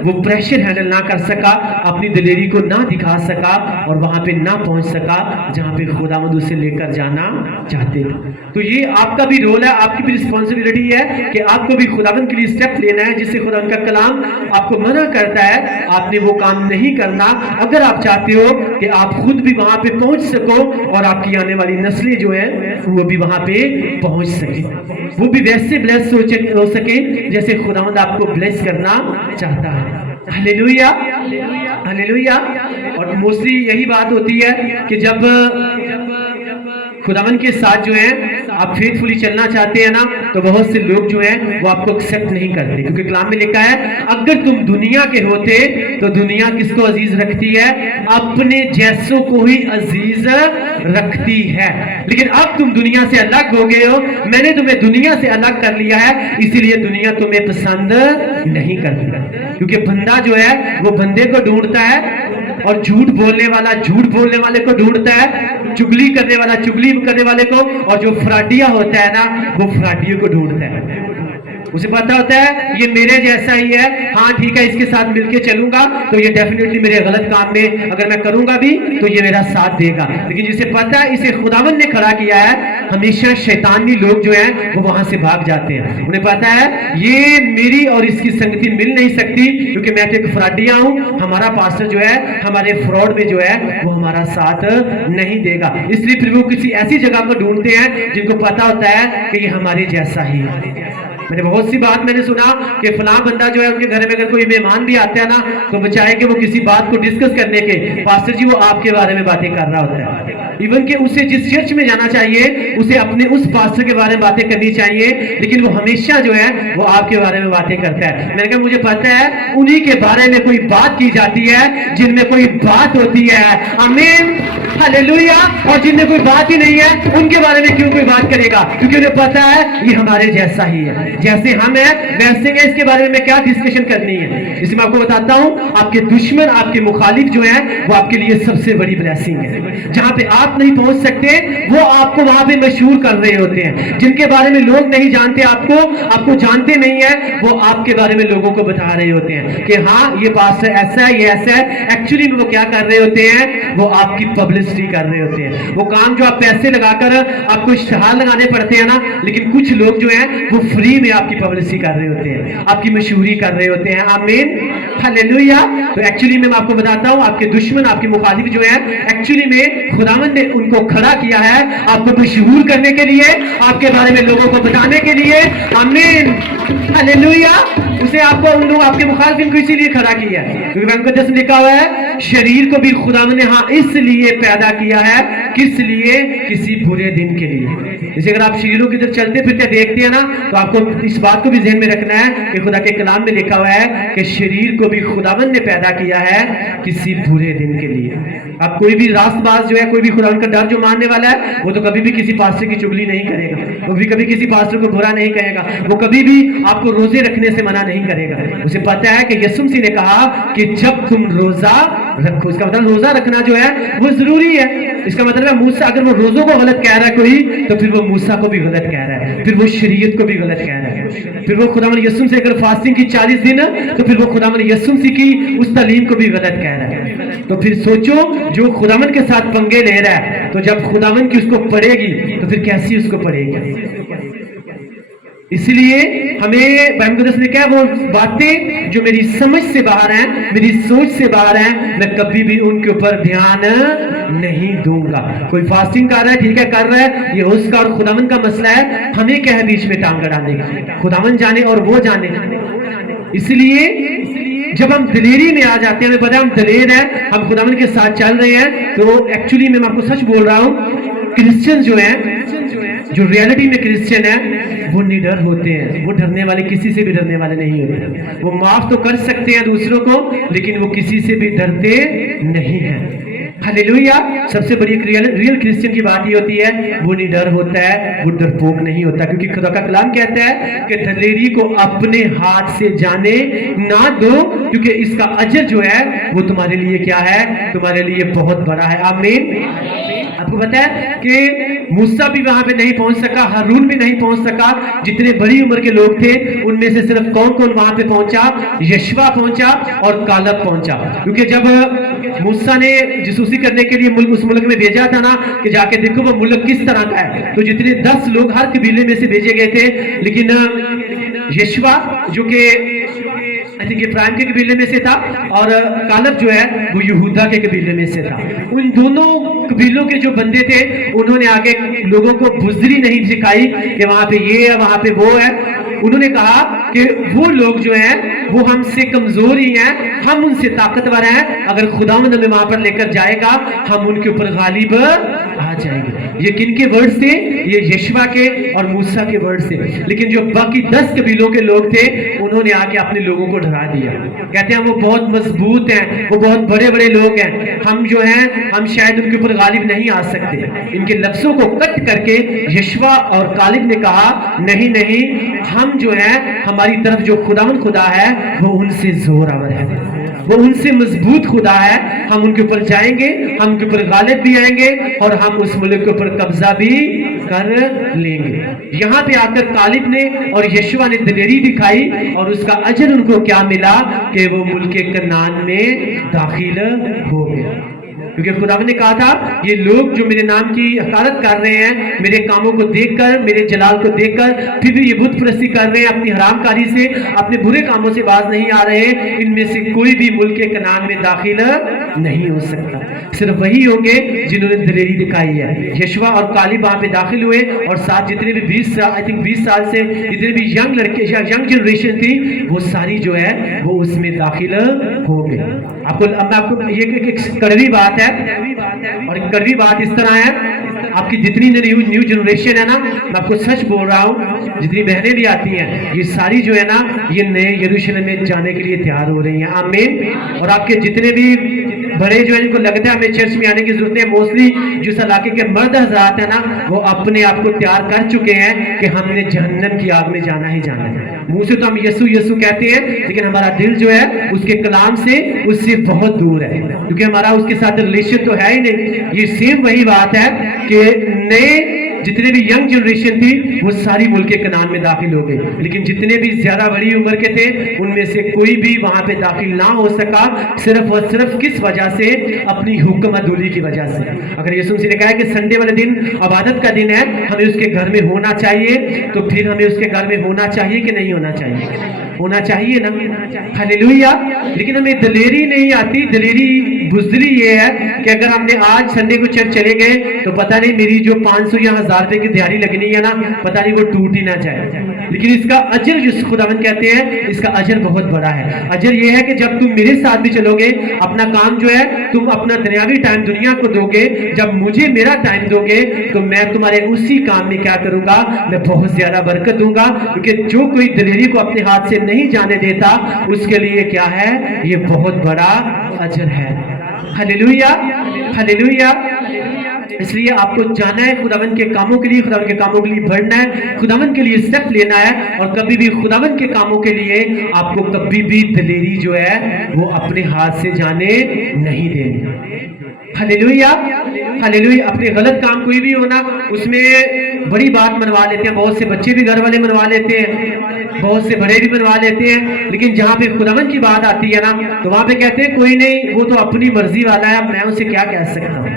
وہ پریشر ہینڈل نہ کر سکا, اپنی دلیری کو نہ دکھا سکا, اور وہاں پہ نہ پہنچ سکا جہاں پہ خداوند اسے لے کر جانا چاہتے تھے. تو یہ آپ کا بھی رول ہے, آپ کی بھی رسپانسبلٹی ہے کہ آپ کو بھی خداوند کے لیے سٹیپ لینا ہے, جس سے خداوند کا کلام آپ کو منع کرتا ہے, آپ نے وہ کام نہیں کرنا. اگر آپ چاہتے ہو کہ آپ خود بھی وہاں پہ پہنچ سکو, اور آپ کی آنے والی نسلیں جو ہیں وہ بھی وہاں پہ پہنچ سکیں, وہ بھی ویسے بلیس ہو سکے جیسے خداوند آپ کو بلیس کرنا چاہتا ہے. ہاللیلویا. ہاللیلویا. اور موسٹلی یہی بات ہوتی ہے کہ جب خداوند کے ساتھ جو ہیں آپ فیتھفلی چلنا چاہتے ہیں نا, تو بہت سے لوگ جو ہیں وہ آپ کو ایکسپٹ نہیں کرتے, کیونکہ کلام میں لکھا ہے اگر تم دنیا کے ہوتے تو دنیا کس کو عزیز رکھتی ہے؟ اپنے جیسوں کو ہی عزیز رکھتی ہے. لیکن اب تم دنیا سے الگ ہو گئے ہو, میں نے تمہیں دنیا سے الگ کر لیا ہے, اسی لیے دنیا تمہیں پسند نہیں کرتی. کیونکہ بندہ جو ہے وہ بندے کو ڈھونڈتا ہے, اور جھوٹ بولنے والا جھوٹ بولنے والے کو ڈھونڈتا ہے, چگلی کرنے والا چگلی کرنے والے کو, اور جو فراڈیا ہوتا ہے نا وہ فراڈیوں کو ڈھونڈتا ہے. اسے پتا ہوتا ہے یہ میرے جیسا ہی ہے, ہاں ٹھیک ہے اس کے ساتھ مل کے چلوں گا تو یہ ڈیفینیٹلی میرے غلط کام میں اگر میں کروں گا بھی تو یہ میرا ساتھ دے گا. لیکن جسے پتا ہے اسے خداوند نے کھڑا کیا ہے, ہمیشہ شیطانی لوگ جو ہیں وہ وہاں سے بھاگ جاتے ہیں. انہیں پتا ہے یہ میری اور اس کی سنگتی مل نہیں سکتی, کیونکہ میں تو ایک فراڈیا ہوں, ہمارا پاسٹر جو ہے ہمارے فراڈ میں جو ہے وہ ہمارا ساتھ نہیں دے گا. اس لیے پھر وہ کسی ایسی جگہ کو ڈھونڈتے ہیں جن کو پتا ہوتا ہے کہ یہ ہمارے جیسا ہی ہے. میں نے بہت سی بات میں نے سنا کہ فلاں بندہ جو ہے ان کے گھر میں اگر کوئی مہمان بھی آتا ہے نا تو بچائے کہ وہ کسی بات کو ڈسکس کرنے کے, پاسٹر جی وہ آپ کے بارے میں باتیں کر رہا ہوتا ہے. ایون کہ اسے جس چرچ میں جانا چاہیے اسے اپنے اس پاسٹر کے بارے میں باتیں کرنی چاہیے, لیکن وہ ہمیشہ جو ہے وہ آپ کے بارے میں باتیں کرتا ہے. میں نے کہا مجھے پتا ہے انہی کے بارے میں کوئی بات کی جاتی ہے جن میں کوئی بات ہوتی ہے. آمین. ہاللیلویا. اور جن میں کوئی بات ہی نہیں ہے ان کے بارے میں کیوں کوئی بات کرے گا؟ کیونکہ انہیں پتا ہے یہ ہمارے جیسا ہی ہے, جیسے ہم ہیں ویسے اس کے بارے میں کیا ڈسکشن کرنی ہے. اس میں آپ کو بتاتا ہوں, آپ کے دشمن آپ کے مخالف جو ہیں وہ آپ کے لیے سب سے بڑی بلیسنگ ہے. جہاں پہ آپ نہیں پہنچ سکتے وہ آپ کو وہاں پہ مشہور کر رہے ہوتے ہیں. جن کے بارے میں لوگ نہیں جانتے آپ کو جانتے نہیں ہیں, وہ آپ کے بارے میں لوگوں کو بتا رہے ہوتے ہیں کہ ہاں یہ پاسٹر ایسا ہے, یہ ایسا ہے. ایکچولی میں وہ کیا کر رہے ہوتے ہیں, وہ آپ کی پبلسٹی کر رہے ہوتے ہیں. وہ کام جو آپ پیسے لگا کر آپ کو اشتہار لگانے پڑتے ہیں نا, لیکن کچھ لوگ جو ہیں وہ فری میں آپ کی پبلسٹی کر رہے ہوتے ہیں, آپ کی مشہوری کر رہے ہوتے ہیں. آمین. ہاللیلویا. تو ایکچولی میں آپ کو بتاتا ہوں آپ کے دشمن آپ کے مخالف جو ہیں ایکچولی میں خداوند نے ان کو کھڑا کیا ہے آپ کو مشہور کرنے کے لیے, آپ کے بارے میں لوگوں کو بتانے کے لیے. آمین. ہاللیلویا. اسے آپ کو ان لوگ آپ کے مخالفین کو اسی لیے کھڑا کیا ہے کیونکہ قرآن مقدس میں لکھا ہوا ہے شریر کو بھی خداوند نے ہاں اس لیے پیدا کیا ہے, کس لیے؟ کسی برے دن کے لیے. جیسے اگر آپ شریروں کی طرف چلتے پھرتے دیکھتے ہیں نا تو آپ کو اس بات کو بھی ذہن میں رکھنا ہے کہ خدا کے کلام میں لکھا ہوا ہے کہ شریر کو بھی خداوند نے پیدا کیا ہے کسی برے دن کے لیے. اب کوئی بھی راست باز جو ہے, کوئی بھی خداوند کا ڈر جو ماننے والا ہے, وہ تو کبھی بھی کسی پاسٹر کی چگلی نہیں کرے گا, وہ بھی کبھی کسی پاسٹر کو برا نہیں کہے گا, وہ کبھی بھی آپ کو روزے رکھنے سے منع نہیں کرے گا. اسے پتا ہے کہ یسوع مسیح نے کہا کہ جب تم روزہ रखो। इसका मतलब रोजा रखना जो है वो जरूरी है। इसका मतलब है मूसा, अगर वो रोजों को गलत कह रहा है कोई, तो फिर वो मूसा को भी गलत कह रहा है, फिर वो शरीयत को भी गलत कह रहा है, फिर वो खुदावंद यीशु से अगर फास्टिंग की 40 दिन, तो फिर वो खुदावंद यीशु की उस तालीम को भी गलत कह रहा है। तो फिर सोचो, जो खुदावंद के साथ पंगे ले रहा है, तो जब खुदावंद की उसको पड़ेगी तो फिर कैसी उसको पड़ेगी। इसलिए हमें बाइबल मुकद्दस ने क्या, वो बातें जो मेरी समझ से बाहर हैं, मेरी सोच से बाहर हैं, मैं कभी भी उनके ऊपर ध्यान नहीं दूंगा। कोई फास्टिंग कर रहा है, ठीक है कर रहा है, ये उसका और खुदावंद का मसला है, हमें क्या है बीच में टांग अड़ाने की, खुदावंद जाने और वो जाने। इसलिए जब हम दिलेरी में आ जाते हैं, हमें पता है हम दिलेर हैं, हम खुदावंद के साथ चल रहे हैं, तो एक्चुअली मैं आपको सच बोल रहा हूँ, क्रिश्चियन जो है, जो रियलिटी में क्रिश्चियन है, वो निडर होते हैं, वो डरने वाले, किसी से भी डरने वाले नहीं होते। वो माफ तो कर सकते हैं दूसरों को, लेकिन वो किसी से भी डरते नहीं हैं। हालेलुया। सबसे बड़ी रियल क्रिश्चियन की बात ये होती है, वो निडर होता है, वो डरपोक नहीं होता, क्योंकि खुदा का कलाम कहता है कि दिलेरी को अपने हाथ से जाने ना दो, क्योंकि इसका अजर जो है वो तुम्हारे लिए क्या है, तुम्हारे लिए बहुत बड़ा है। आमीन। आपको पता है कि मूसा भी वहां पे नहीं पहुंच सका, हारून भी नहीं पहुंच सका, जितने बड़ी उम्र के लोग थे उनमें से सिर्फ कौन कौन वहां पे पहुंचा, यशवा पहुंचा और कालब पहुंचा। क्योंकि जब मूसा ने जासूसी करने के लिए उस मुल्क में भेजा था ना, कि जाके देखो वो मुल्क किस तरह का है, तो जितने 10 लोग हर कबीले में से भेजे गए थे, लेकिन यशवा जो कि आई थिंक इब्राहिम के कबीले में से था, और कालब जो है वो यहूदा के कबीले में से था। उन दोनों कबीलों के जो बंदे थे, उन्होंने आगे लोगों को बुज़दिली नहीं सिखाई कि वहां पे ये है, वहां पे वो है। उन्होंने कहा कि वो लोग जो हैं वो हमसे कमजोर ही हैं, हम उनसे ताकतवर हैं, अगर खुदावंद हमें वहां पर लेकर जाएगा हम उनके ऊपर गालिब आ जाएंगे। ये किन के वर्ड थे? ये यशवा के और मूसा के वर्ड से। लेकिन जो बाकी 10 कबीलों के लोग थे, उन्होंने आके अपने लोगों को डरा दिया। कहते हैं वो बहुत मजबूत हैं, वो बहुत बड़े बड़े लोग हैं, हम जो हैं हम शायद उनके ऊपर गालिब नहीं आ सकते। इनके लफ्जों को कट करके यशवा और कालिब ने कहा नहीं नहीं, हम जो है हमारी तरफ जो खुदावंद खुदा है वो उनसे जोरावर है, वो उनसे मजबूत खुदा है, हम उनके ऊपर जाएंगे, हम उनके ऊपर गालिब भी आएंगे और हम उस मुल्क के ऊपर कब्जा भी कर लेंगे। यहाँ पे आकर कालिब ने और यशवा ने दिलेरी दिखाई और उसका अजर उनको क्या मिला कि वो मुल्क कनान में दाखिल हो गए। क्योंकि खुदावंद ने कहा था ये लोग जो मेरे नाम की हकारत कर रहे हैं, मेरे कामों को देखकर, मेरे जलाल को देखकर, फिर भी ये बुत परस्ती कर रहे हैं, अपनी हरामकारी से, अपने बुरे कामों से बाज नहीं आ रहे, इनमें से कोई भी मुल्क के कनान में दाखिल नहीं हो सकता। सिर्फ वही होंगे जिन्होंने दिलेरी दिखाई है। यशवा और कालिब वहां पे दाखिल हुए और साथ जितने भी 20 साल, आई थिंक 20 साल से जितने भी यंग लड़के, यंग जनरेशन थी, वो सारी जो है वो उसमें दाखिल हो गए। आपको ये एक कड़वी बात है, और कड़वी बात इस तरह है, आपकी जितनी न्यू जनरेशन है ना, मैं आपको सच बोल रहा हूँ, जितनी बहनें भी आती हैं ये सारी जो है ना, ये नए यरूशलेम में जाने के लिए तैयार हो रही हैं। आमीन। और आपके जितने भी बड़े जो है, इनको लगता है हमें चर्च में आने की जरूरत है, मोस्टली जिस इलाके के मर्द हजरात है ना, वो अपने आप को तैयार कर चुके हैं कि हमने जहन्नम की आग में जाना ही जाना है। मुंह से तो हम यसु यसु कहते हैं, लेकिन हमारा दिल जो है उसके कलाम से उससे बहुत दूर है, क्योंकि हमारा उसके साथ रिलेशन तो है ही नहीं। ये सेम वही बात है कि नए जितने भी यंग जनरेशन थी वो सारी मुल्क के कनान में दाखिल हो गए, लेकिन जितने भी ज्यादा बड़ी उम्र के थे उनमें से कोई भी वहां पे दाखिल ना हो सका, सिर्फ और सिर्फ किस वजह से? अपनी हुक्म अदूली की वजह से। अगर यीशु मसीह ने कहा है कि संडे वाले दिन इबादत का दिन है, हमें उसके घर में होना चाहिए, तो फिर हमें उसके घर में होना चाहिए कि नहीं होना चाहिए? होना चाहिए ना। हालेलुया। लेकिन हमें दिलेरी नहीं आती। दिलेरी बुज़दिली ये है कि अगर हमने आज संडे को चर्च चले गए तो पता नहीं मेरी जो 500 या 1000 रुपए की दिहाड़ी लगनी है ना, पता नहीं वो टूट ही ना जाए। लेकिन इसका अजर जिस खुदावंद कहते हैं, इसका अजर बहुत बड़ा है। अजर ये है कि जब तुम मेरे साथ भी चलोगे, अपना काम जो है तुम अपना दुनियावी टाइम दुनिया को दोगे, जब मुझे मेरा टाइम दोगे तो मैं तुम्हारे उसी काम में क्या करूंगा? मैं बहुत ज्यादा बरकत दूंगा, क्योंकि जो कोई दिलेरी को अपने हाथ से नहीं जाने देता उसके लिए क्या है? ये बहुत बड़ा अजर है। Hallelujah, hallelujah. اس لیے آپ کو جانا ہے خداوند کے کاموں کے لیے، خداوند کے کاموں کے لیے بڑھنا ہے، خداوند کے لیے اسٹیپ لینا ہے، اور کبھی بھی خداوند کے کاموں کے لیے آپ کو کبھی بھی دلیری جو ہے وہ اپنے ہاتھ سے جانے نہیں دینی۔ ہلیلویا، ہلیلویا۔ اپنے غلط کام کوئی بھی ہونا اس میں بڑی بات منوا لیتے ہیں، بہت سے بچے بھی گھر والے منوا لیتے ہیں، بہت سے بڑے بھی منوا لیتے ہیں، لیکن جہاں پہ خداوند کی بات آتی ہے نا تو وہاں پہ کہتے ہیں کوئی نہیں، وہ تو اپنی مرضی والا ہے، میں اسے کیا کہہ سکتا ہوں۔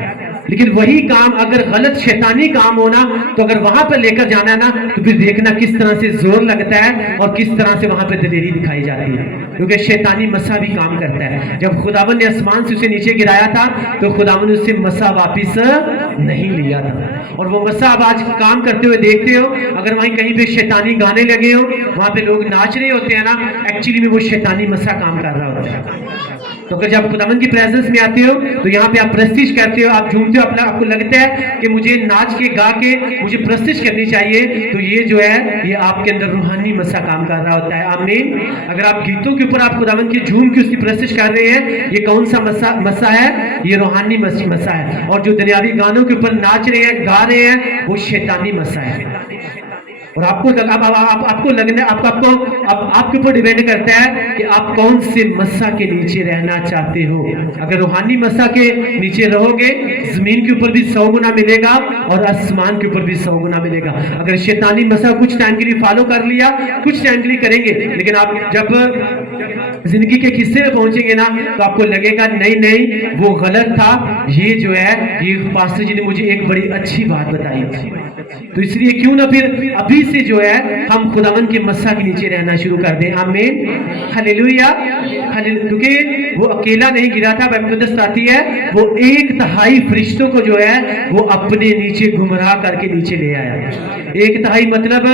لیکن وہی کام اگر غلط شیطانی کام ہونا تو اگر وہاں پہ لے کر جانا ہے نا تو پھر دیکھنا کس طرح سے زور لگتا ہے اور کس طرح سے وہاں پہ دلیری دکھائی جاتی ہے، کیونکہ شیطانی مسا بھی کام کرتا ہے۔ جب خداوند نے آسمان سے اسے نیچے گرایا تھا تو خداوند نے اس سے مسا واپس نہیں لیا تھا، اور وہ مسا اب آج کام کرتے ہوئے دیکھتے ہو، اگر وہیں کہیں پہ شیطانی گانے لگے ہو، وہاں پہ لوگ ناچ رہے ہوتے ہیں نا، ایکچولی میں وہ شیطانی مسا کام کر رہا ہوتا ہے۔ تو اگر جب خداوند کی پریزنس میں آتے ہو تو یہاں پہ آپ پرستش کرتے ہو، آپ جھومتے ہو، آپ کو لگتا ہے کہ مجھے ناچ کے گا کے مجھے پرستش کرنی چاہیے، تو یہ جو ہے یہ آپ کے اندر روحانی مسا کام کر رہا ہوتا ہے۔ آمین۔ اگر آپ گیتوں کے اوپر آپ خداوند کی جھوم کے اس کی پرستش کر رہے ہیں، یہ کون سا مسا ہے؟ یہ روحانی مسا ہے، اور جو دنیاوی گانوں کے اوپر ناچ رہے ہیں، گا رہے ہیں، وہ شیطانی مسا ہے۔ اور آپ کو لگنا آپ کے اوپر ڈیپینڈ کرتا ہے کہ آپ کون سے مسا کے نیچے رہنا چاہتے ہو۔ اگر روحانی مسا کے نیچے رہو گے زمین کے اوپر بھی 100 گنا ملے گا اور آسمان کے اوپر بھی 100 گنا ملے گا۔ اگر شیطانی مسا کچھ ٹائم کے لیے فالو کر لیا، کچھ ٹائم کے لیے کریں گے، لیکن آپ جب زندگی کے حصے میں پہنچیں گے نا تو آپ کو لگے گا نہیں وہ غلط تھا، یہ جو ہے یہ پاسٹر جی نے مجھے ایک بڑی اچھی بات بتائی تھی۔ تو اس لیے کیوں نہ پھر ابھی سے جو ہے ہم خداوند کے مسا کے نیچے رہنا شروع کر دیں۔ آمین، ہلیلویا۔ کیونکہ وہ اکیلا نہیں گرا تھا، بائبل مقدس آتی ہے وہ 1/3 فرشتوں کو جو ہے وہ اپنے نیچے گمراہ کر کے نیچے لے آیا۔ 1/3 مطلب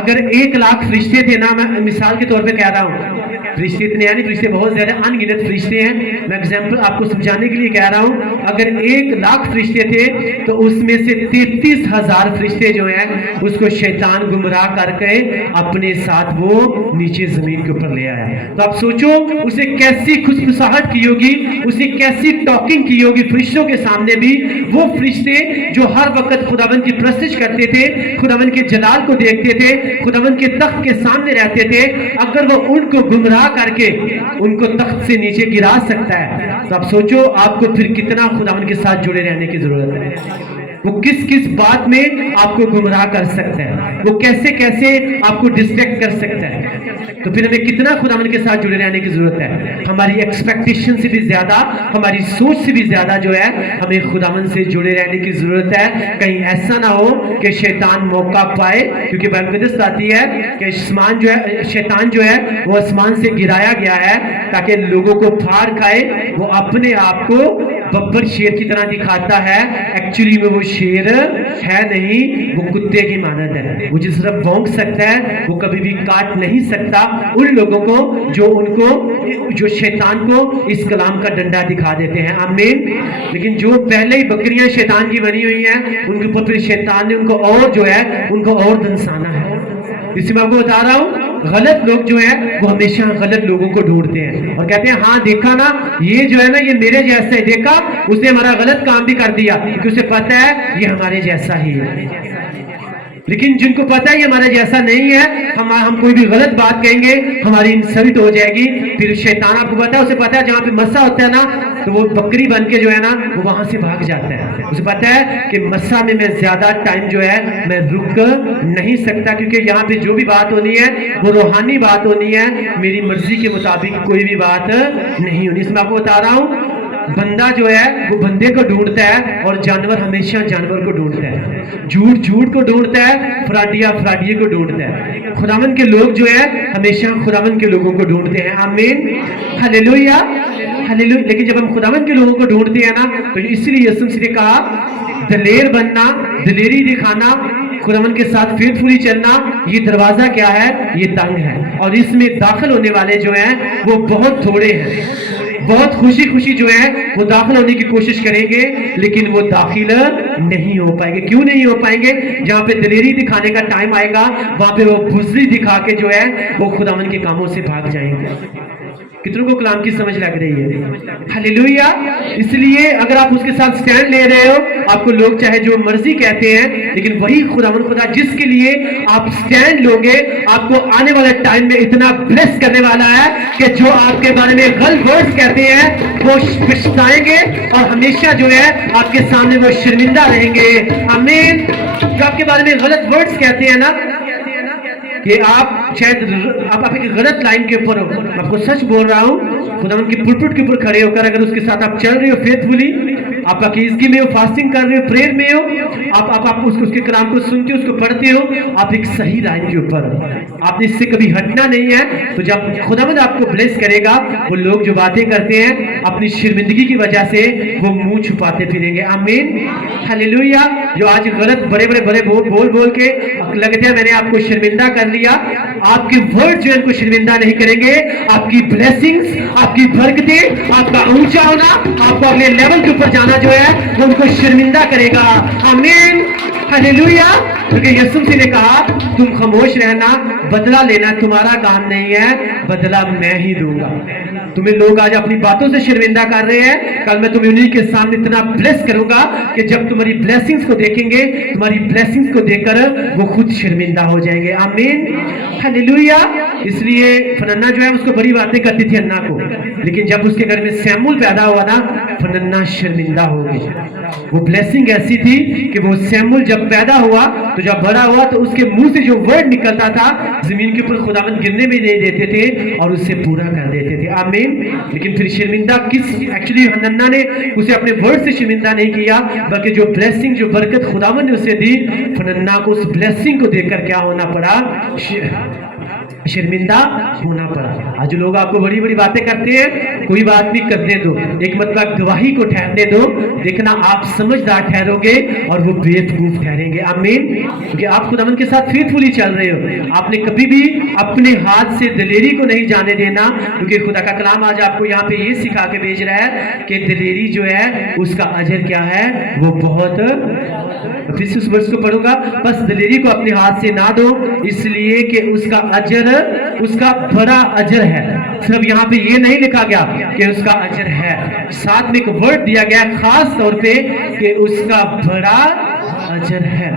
اگر 1,00,000 فرشتے تھے نا، میں مثال کے طور پہ کہہ رہا ہوں، فرشتے اتنے ہیں نہیں، فرشتے بہت زیادہ ان گنت فرشتے ہیں، میں ایگزامپل آپ کو سمجھانے کے لیے کہہ رہا ہوں۔ اگر 1,00,000 فرشتے تھے تو اس میں سے 33,000 فرشتے جو ہیں اس کو شیطان گمراہ کر کے اپنے ساتھ وہ نیچے زمین کے اوپر لے آیا۔ تو آپ سوچو اسے کیسی خوشگوار کی ہوگی، اسے کیسی ٹاکنگ کی ہوگی فرشتوں کے سامنے بھی۔ وہ فرشتے جو ہر وقت خداوند کی پرستش کرتے تھے، خداوند کے جلال کو دیکھتے تھے، خداوند کے تخت کے سامنے رہتے تھے، اگر وہ ان کو گمراہ کر کے ان کو تخت سے نیچے گرا سکتا ہے تو آپ سوچو آپ کو پھر کتنا خداوند کے ساتھ جڑے رہنے کی ضرورت ہے۔ وہ کس بات میں آپ کو گمراہ کر سکتا ہے، وہ کیسے آپ کو ڈسٹریکٹ کر سکتا ہے۔ تو پھر ہمیں کتنا خداوند کے ساتھ جڑے رہنے کی ضرورت ہے۔ ہماری ایکسپیکٹیشن سے بھی زیادہ، ہماری سوچ سے بھی زیادہ جو ہے ہمیں خداوند سے جڑے رہنے کی ضرورت ہے۔ کہیں ایسا نہ ہو کہ شیطان موقع پائے، کیونکہ بائبل مقدس آتی ہے کہ شیطان جو ہے وہ آسمان سے گرایا گیا ہے تاکہ لوگوں کو پھاڑ کھائے۔ وہ اپنے آپ کو ببر شیر کی طرح دکھاتا ہے، ایکچولی میں وہ شیر ہے نہیں، وہ کتے کی مانند ہے، وہ جس طرح بھونک سکتا ہے وہ کبھی بھی کاٹ نہیں سکتا ان لوگوں کو جو شیطان کو اس کلام کا ڈنڈا دکھا دیتے ہیں۔ آمین۔ لیکن جو پہلے ہی بکریاں شیطان کی بنی ہوئی ہیں ان کے اوپر پھر شیطان نے ان کو اور جو ہے ان کو اور دنسانا ہے۔ اس میں آپ کو بتا رہا ہوں غلط لوگ جو ہیں وہ ہمیشہ غلط لوگوں کو ڈھونڈتے ہیں اور کہتے ہیں ہاں دیکھا نا یہ جو ہے نا یہ میرے جیسا ہے، دیکھا اس نے ہمارا غلط کام بھی کر دیا، کیونکہ اسے پتا ہے یہ ہمارے جیسا ہی ہے۔ لیکن جن کو پتا ہے یہ ہمارے جیسا نہیں ہے، ہم کوئی بھی غلط بات کہیں گے ہماری انسلٹ ہو جائے گی، پھر شیطان آپ کو پتا ہے، اسے پتا ہے جہاں پہ مسا ہوتا ہے نا تو وہ بکری بن کے جو ہے نا وہ وہاں سے بھاگ جاتا ہے۔ اسے پتا ہے کہ مسا میں زیادہ ٹائم جو ہے میں رک نہیں سکتا، کیونکہ یہاں پہ جو بھی بات ہونی ہے وہ روحانی بات ہونی ہے، میری مرضی کے مطابق کوئی بھی بات نہیں ہونی۔ اس میں آپ کو بتا رہا ہوں بندہ جو ہے وہ بندے کو ڈھونڈتا ہے اور جانور ہمیشہ جانور کو ڈھونڈتا ہے، جھوٹ کو ڈھونڈتا ہے، فراڈیے کو ڈھونڈتا ہے۔ خداوند کے لوگ جو ہے ہمیشہ خداوند کے لوگوں کو ڈھونڈتے ہیں۔ آمین، ہلیلویا، ہلیلویا۔ لیکن جب ہم خداوند کے لوگوں کو ڈھونڈتے ہیں نا تو اسی لیے یسوع مسیح نے کہا دلیر بننا، دلیری دکھانا، خداوند کے ساتھ فیتھفلی چلنا، یہ دروازہ کیا ہے؟ یہ تنگ ہے اور اس میں داخل ہونے والے جو ہیں وہ بہت تھوڑے ہیں۔ بہت خوشی جو ہے وہ داخل ہونے کی کوشش کریں گے لیکن وہ داخل نہیں ہو پائیں گے۔ کیوں نہیں ہو پائیں گے؟ جہاں پہ دلیری دکھانے کا ٹائم آئے گا وہاں پہ وہ بزدلی دکھا کے جو ہے وہ خداوند کے کاموں سے بھاگ جائیں گے۔ कितनों को कलाम की समझ लग रही है? हालेलुया। इसलिए अगर आप उसके साथ स्टैंड ले रहे हो, आपको लोग चाहे जो मर्जी कहते हैं, लेकिन वही खुदावन खुदा जिसके लिए आप स्टैंड लोगे, आपको आने वाले टाइम में इतना ब्लेस करने वाला है कि जो आपके बारे में गलत वर्ड्स कहते हैं वो पछताएंगे और हमेशा जो है आपके सामने वो शर्मिंदा रहेंगे। आमीन। जो आपके बारे में गलत वर्ड्स कहते हैं ना, कि आप शायद आप एक गलत लाइन के ऊपर हो, मैं आपको सच बोल रहा हूँ, खुदा की पुलपिट के ऊपर खड़े होकर अगर उसके साथ आप चल रहे हो फेथफुली, आप अकीदगी में हो, फास्टिंग कर रहे हो, प्रेयर में हो, आप उसके कलाम को सुनते हो, उसको पढ़ते हो, आप एक सही लाइन के ऊपर हो, आपने इससे कभी हटना नहीं है। तो जब खुदावंद आपको ब्लेस करेगा, वो लोग जो बातें करते हैं अपनी शर्मिंदगी की वजह से वो मुंह छुपाते फिरेंगे। आमीन। हालेलुया। जो आज गलत बड़े बोल के लगते हैं मैंने आपको शर्मिंदा कर लिया, आपके वर्ड जो है उनको शर्मिंदा नहीं करेंगे। आपकी ब्लेसिंग्स, आपकी बरकतें, आपका ऊंचा होना, आपको अगले लेवल के ऊपर जाना जो है वो उनको शर्मिंदा करेगा। आमीन। हालेलुया। क्योंकि यीशु मसीह ने कहा तुम खामोश रहना, बदला लेना तुम्हारा काम नहीं है, बदला मैं ही दूंगा। तुम्हें लोग आज अपनी बातों से शर्मिंदा कर रहे हैं, कल मैं तुम्हें उन्हीं के सामने इतना ब्लेस करूंगा कि जब तुम्हारी ब्लेसिंग्स को देखेंगे, तुम्हारी ब्लेसिंग्स को देखकर वो खुद शर्मिंदा हो जाएंगे। आमीन। हालेलुया। इसलिए फनन्ना जो है उसको बड़ी बातें करती थी अन्ना को, लेकिन जब उसके घर में सैमुल पैदा हुआ ना, फनन्ना शर्मिंदा हो गई। वो ब्लेसिंग ऐसी थी कि वो सैमुल जब पैदा हुआ तो जब बड़ा हुआ तो उसके मुंह से जो वर्ड निकलता था जमीन के ऊपर खुदावंद गिरने भी नहीं देते थे और उससे पूरा कर देते थे। आमीन। लेकिन फिर शर्मिंदा एक्चुअली हन्ना ने उसे अपने वर्ड से शर्मिंदा नहीं किया, बल्कि जो ब्लेसिंग, जो बरकत खुदावंद ने उसे दी, फनन्ना को उस ब्लेसिंग को देखकर क्या होना पड़ा? शर्मिंदा होना पड़ा। आज लोग आपको बड़ी बड़ी बातें करते हैं, कोई बात नहीं, करने दो, एक मतलब गवाही को ठहरने दो, देखना आप समझदार ठहरोगे और वो बेवकूफ ठहरेंगे। आमीन। क्योंकि आप खुदावंद के साथ फेथफुली चल रहे हो, आपने कभी भी अपने हाथ से दिलेरी को नहीं जाने देना, क्योंकि खुदा का कलाम आज आपको यहाँ पे ये सिखा के भेज रहा है कि दिलेरी जो है उसका अजर क्या है, वो बहुत, फिर से उस वर्ष को पढ़ूंगा, बस दिलेरी को अपने हाथ से ना दो, इसलिए कि उसका अजर, उसका बड़ा अजर है। सिर्फ यहाँ पे ये नहीं लिखा गया कि उसका अजर है, साथ में एक वर्ड दिया गया खास तौर पे कि उसका बड़ा अजर है।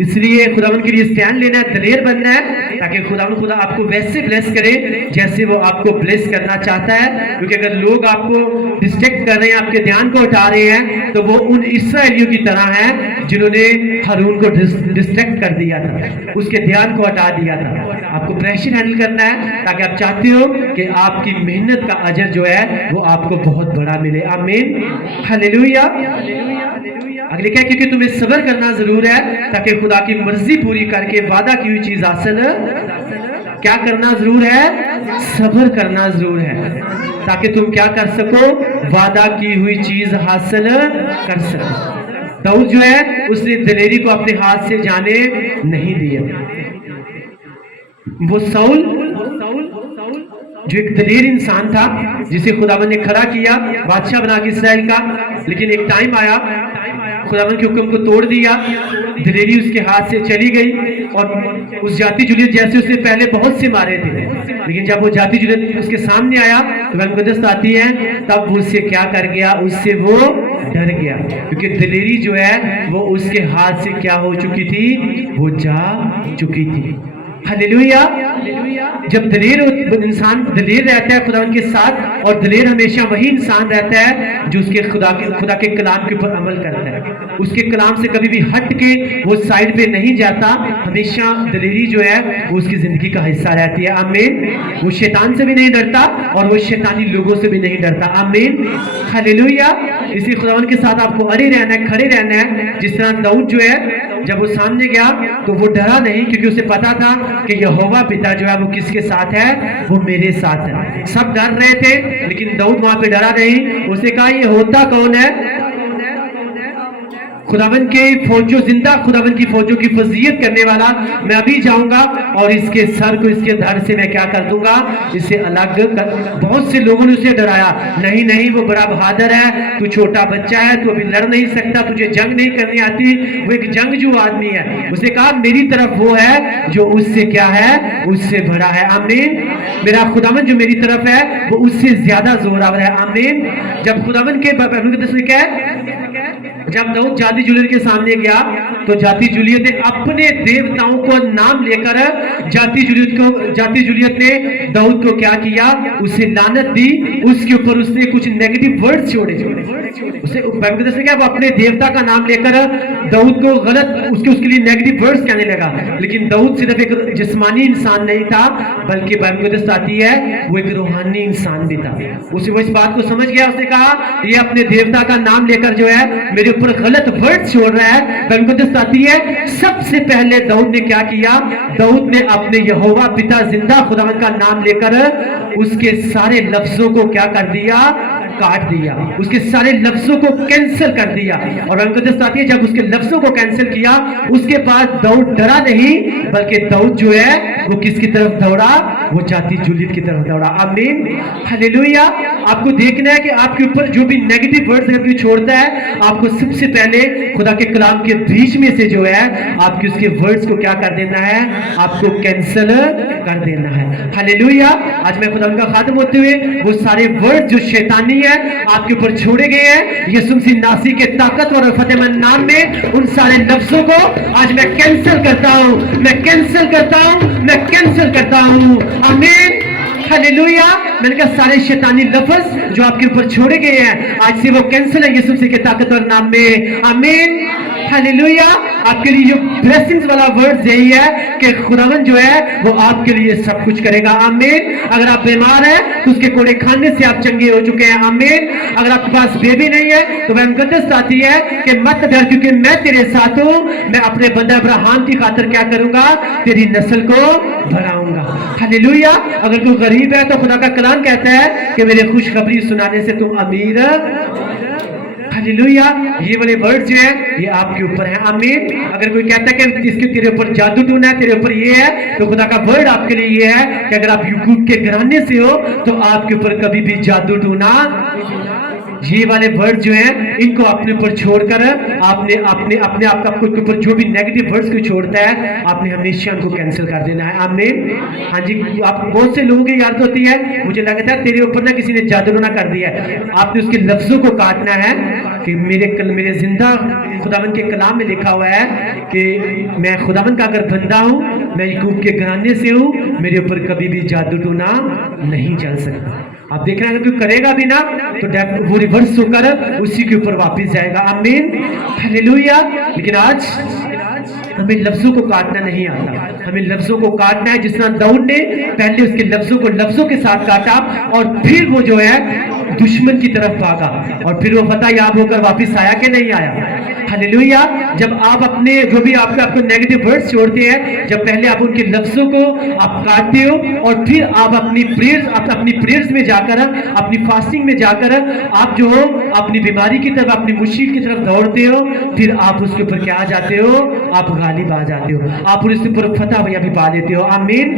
इसलिए खुदावंद के लिए स्टैंड लेना है, दलेर बनना है, ताकि खुदावंद खुदा आपको वैसे ब्लेस करे जैसे वो आपको ब्लेस करना चाहता है। क्योंकि अगर लोग आपको डिस्ट्रैक्ट कर रहे हैं, आपके ध्यान को हटा रहे हैं, तो वो उन इस्राएलियों की तरह हैं जिन्होंने हारून को डिस्ट्रैक्ट कर दिया था, उसके ध्यान को हटा दिया था। आपको प्रेशर हैंडल करना है ताकि आप चाहते हो कि आपकी मेहनत का अजर जो है वो आपको बहुत बड़ा मिले। आमीन। हालेलुया। अगले क्या? क्योंकि तुम्हें सब्र करना जरूर है ताकि खुदा की मर्जी पूरी करके वादा की हुई चीज हासिल, क्या करना जरूर है? सब्र करना जरूर है, ताकि तुम क्या कर सको? वादा की हुई चीज हासिल कर सको। दाऊद जो है उसने दिलेरी को अपने हाथ से जाने नहीं दिया। वो साउल जो एक दलेर इंसान था, जिसे खुदावंद ने खड़ा किया बादशाह बना के इसराइल का, लेकिन एक टाइम आया खुदावंद के हुक्म को तोड़ दिया, दिलेरी उसके हाथ से चली गई और उस जाति जुलियत जैसे उसने पहले बहुत से मारे थे, लेकिन जब वो जाति जुलियत उसके सामने आया तो मुकद्दस आती है, तब वो उससे क्या कर गया? उससे वो डर गया, क्योंकि दिलेरी जो है वो उसके हाथ से क्या हो चुकी थी? वो जा चुकी थी। हालेलुया। जब दलेर इंसान दलेर रहता है खुदा के साथ, और दलेर हमेशा वही इंसान रहता है जो उसके खुदा के कलाम के ऊपर अमल करता है, उसके कलाम से कभी भी हट के वो साइड पे नहीं जाता, हमेशा दलेरी जो है वो उसकी जिंदगी का हिस्सा रहती है। आमीन। वो शैतान से भी नहीं डरता और वो शैतानी लोगों से भी नहीं डरता। आमीन। हालेलुया। इसी खुदावन के साथ आपको अड़े रहना है, खड़े रहना है। जिस तरह दाऊद जो है जब वो सामने गया तो वो डरा नहीं, क्योंकि उसे पता था कि यहोवा पिता जो है वो किसके साथ है? वो मेरे साथ है। सब डर रहे थे लेकिन दाऊद वहां पे डरा नहीं। उसने कहा ये होता कौन है? खुदावन के फौजों जिंदा खुदावन की फौजों की फजीयत करने वाला, मैं अभी जाऊंगा और इसके सर को इसके धड़ से मैं क्या कर दूंगा, इसे अलग कर। बहुत से लोगों ने उसे डराया, नहीं नहीं वो बड़ा बहादुर है, तू छोटा बच्चा है, तू अभी लड़ नहीं सकता, तुझे जंग नहीं करनी आती, वो एक जंगजू आदमी है। उसने कहा मेरी तरफ वो है जो उससे क्या है, उससे बड़ा है। आमीन। मेरा खुदावन जो मेरी तरफ है वो उससे ज्यादा जोरावर है। आमीन। जब खुदावन के क्या है, जब दाऊद जाति जूलियत के सामने गया तो जाति जूलियत ने अपने देवताओं को नाम लेकर जाति जूलियत ने दाऊद को क्या किया, उसे लानत दी, उसके ऊपर उसने कुछ नेगेटिव वर्ड्स छोड़े। उसे क्या, वो अपने देवता का नाम लेकर दाऊद को गलत उसके लिए नेगेटिव वर्ड्स कहने लगा। लेकिन दाऊद सिर्फ एक जिस्मानी इंसान नहीं था, बल्कि बाइबल आती है वो एक रूहानी इंसान भी था। उसे वो इस बात को समझ गया, उसने कहा ये अपने देवता का नाम लेकर जो है मेरे ऊपर गलत वर्ड छोड़ रहा है। बाइबल आती है सबसे पहले दाऊद ने क्या किया, दाऊद ने अपने यहोवा पिता जिंदा खुदावंद का नाम लेकर उसके सारे लफ्जों को क्या कर दिया, काट दिया, उसके सारे लफ्जों को कैंसिल कर दिया। और आती है जब उसके लफ्जों को कैंसिल किया उसके बाद दाऊद डरा नहीं, बल्कि दाऊद जो है वो किसकी तरफ दौड़ा, वो जाति जूलियत की तरफ दौड़ा। आमीन। हालेलुया। आपको देखना है कि आपके ऊपर जो भी नेगेटिव वर्ड्स अगर कोई छोड़ता है, आपको सबसे पहले खुदा के कलाम के बीच में से जो है आपके उसके वर्ड्स को क्या कर देना है, आपको कैंसिल कर देना है। हालेलुया। आज मैं खुदा का खातम होते हुए वो सारे वर्ड जो शैतानी है आपके ऊपर छोड़े गए हैं, यीशु मसीह नासी के ताकतवर और फतेहमंद नाम में उन सारे लफ्जों को आज मैं कैंसिल करता हूं, मैं कैंसिल करता हूं, मैं कैंसिल करता हूं। आमीन। हालेलुया। मैंने कहा सारे शैतानी लफ्ज जो आपके ऊपर छोड़े गए हैं आज से वो कैंसिल है यीशु मसीह के ताकतवर नाम में। आमीन। हालेलुया। आपके लिए जो ब्लेसिंग्स वाला वर्ड यही है कि खुदावन जो है वो आपके लिए सब कुछ करेगा। आमीन। अगर आप बीमार हैं तो उसके कोड़े खाने से आप चंगे हो चुके हैं। आमीन। अगर आपके पास बेबी नहीं है तो वह मुकद्दस आती है कि मत डर क्योंकि मैं तेरे साथ हूं, मैं अपने बंदा अब्राहम की खातिर क्या करूंगा, तेरी नस्ल को बढ़ाऊंगा। हालेलुया। अगर कोई गरीब है तो खुदा का कलाम कहता है कि मेरे खुशखबरी सुनाने से तुम अमीर। हालेलुया। ये वाले वर्ड जो है ये आपके ऊपर है। आमीन। अगर कोई कहता है कि इसके तेरे ऊपर जादू टूना है, तेरे ऊपर ये है, तो खुदा का वर्ड आपके लिए ये है कि अगर आप यूकूब के घराने से हो तो आपके ऊपर कभी भी जादू टूना। ये वाले वर्ड जो हैं इनको अपने ऊपर छोड़कर आपने अपने अपने आप के ऊपर जो भी नेगेटिव वर्ड्स को छोड़ता है आपने हमेशा उनको कैंसिल कर देना है। आमीन। हाँ जी। आप बहुत से लोगों की याद होती है, मुझे लगता है तेरे ऊपर ना किसी ने जादू ना कर दिया है, आपने उसके लफ्जों को काटना है कि मेरे जिंदा खुदावन के कलाम में लिखा हुआ है कि मैं खुदावन का अगर बंदा हूँ, मैं याकूब के घराने से हूँ, मेरे ऊपर कभी भी जादू टूना नहीं चल सकता। आप देख रहे हैं अगर कोई करेगा भी ना तो वो रिवर्स होकर उसी के ऊपर वापस जाएगा। आमीन। हालेलुया। लेकिन आज हमें लफ्जों को काटना नहीं आता, हमें लफ्जों को काटना है जिस तरह दाऊद ने पहले उसके लफ्जों को लफ्जों के साथ काटा और फिर वो जो है दुश्मन की तरफ भागा और फिर वो फतह याब होकर वापस आया कि नहीं आया। हालेलुया। जब आप अपने जो भी आपको नेगेटिव वर्ड्स छोड़ते हैं, जब पहले आप उनके लफ्जों को आप काटते हो और फिर आप अपनी प्रेयर्स में जाकर अपनी फास्टिंग में जाकर आप जो हो अपनी बीमारी की तरफ अपनी मुश्किल की तरफ दौड़ते हो, फिर आप उसके ऊपर क्या आ जाते हो, आप गालिब आ जाते हो, आप उसके ऊपर फतह भी पा लेते हो। आमीन।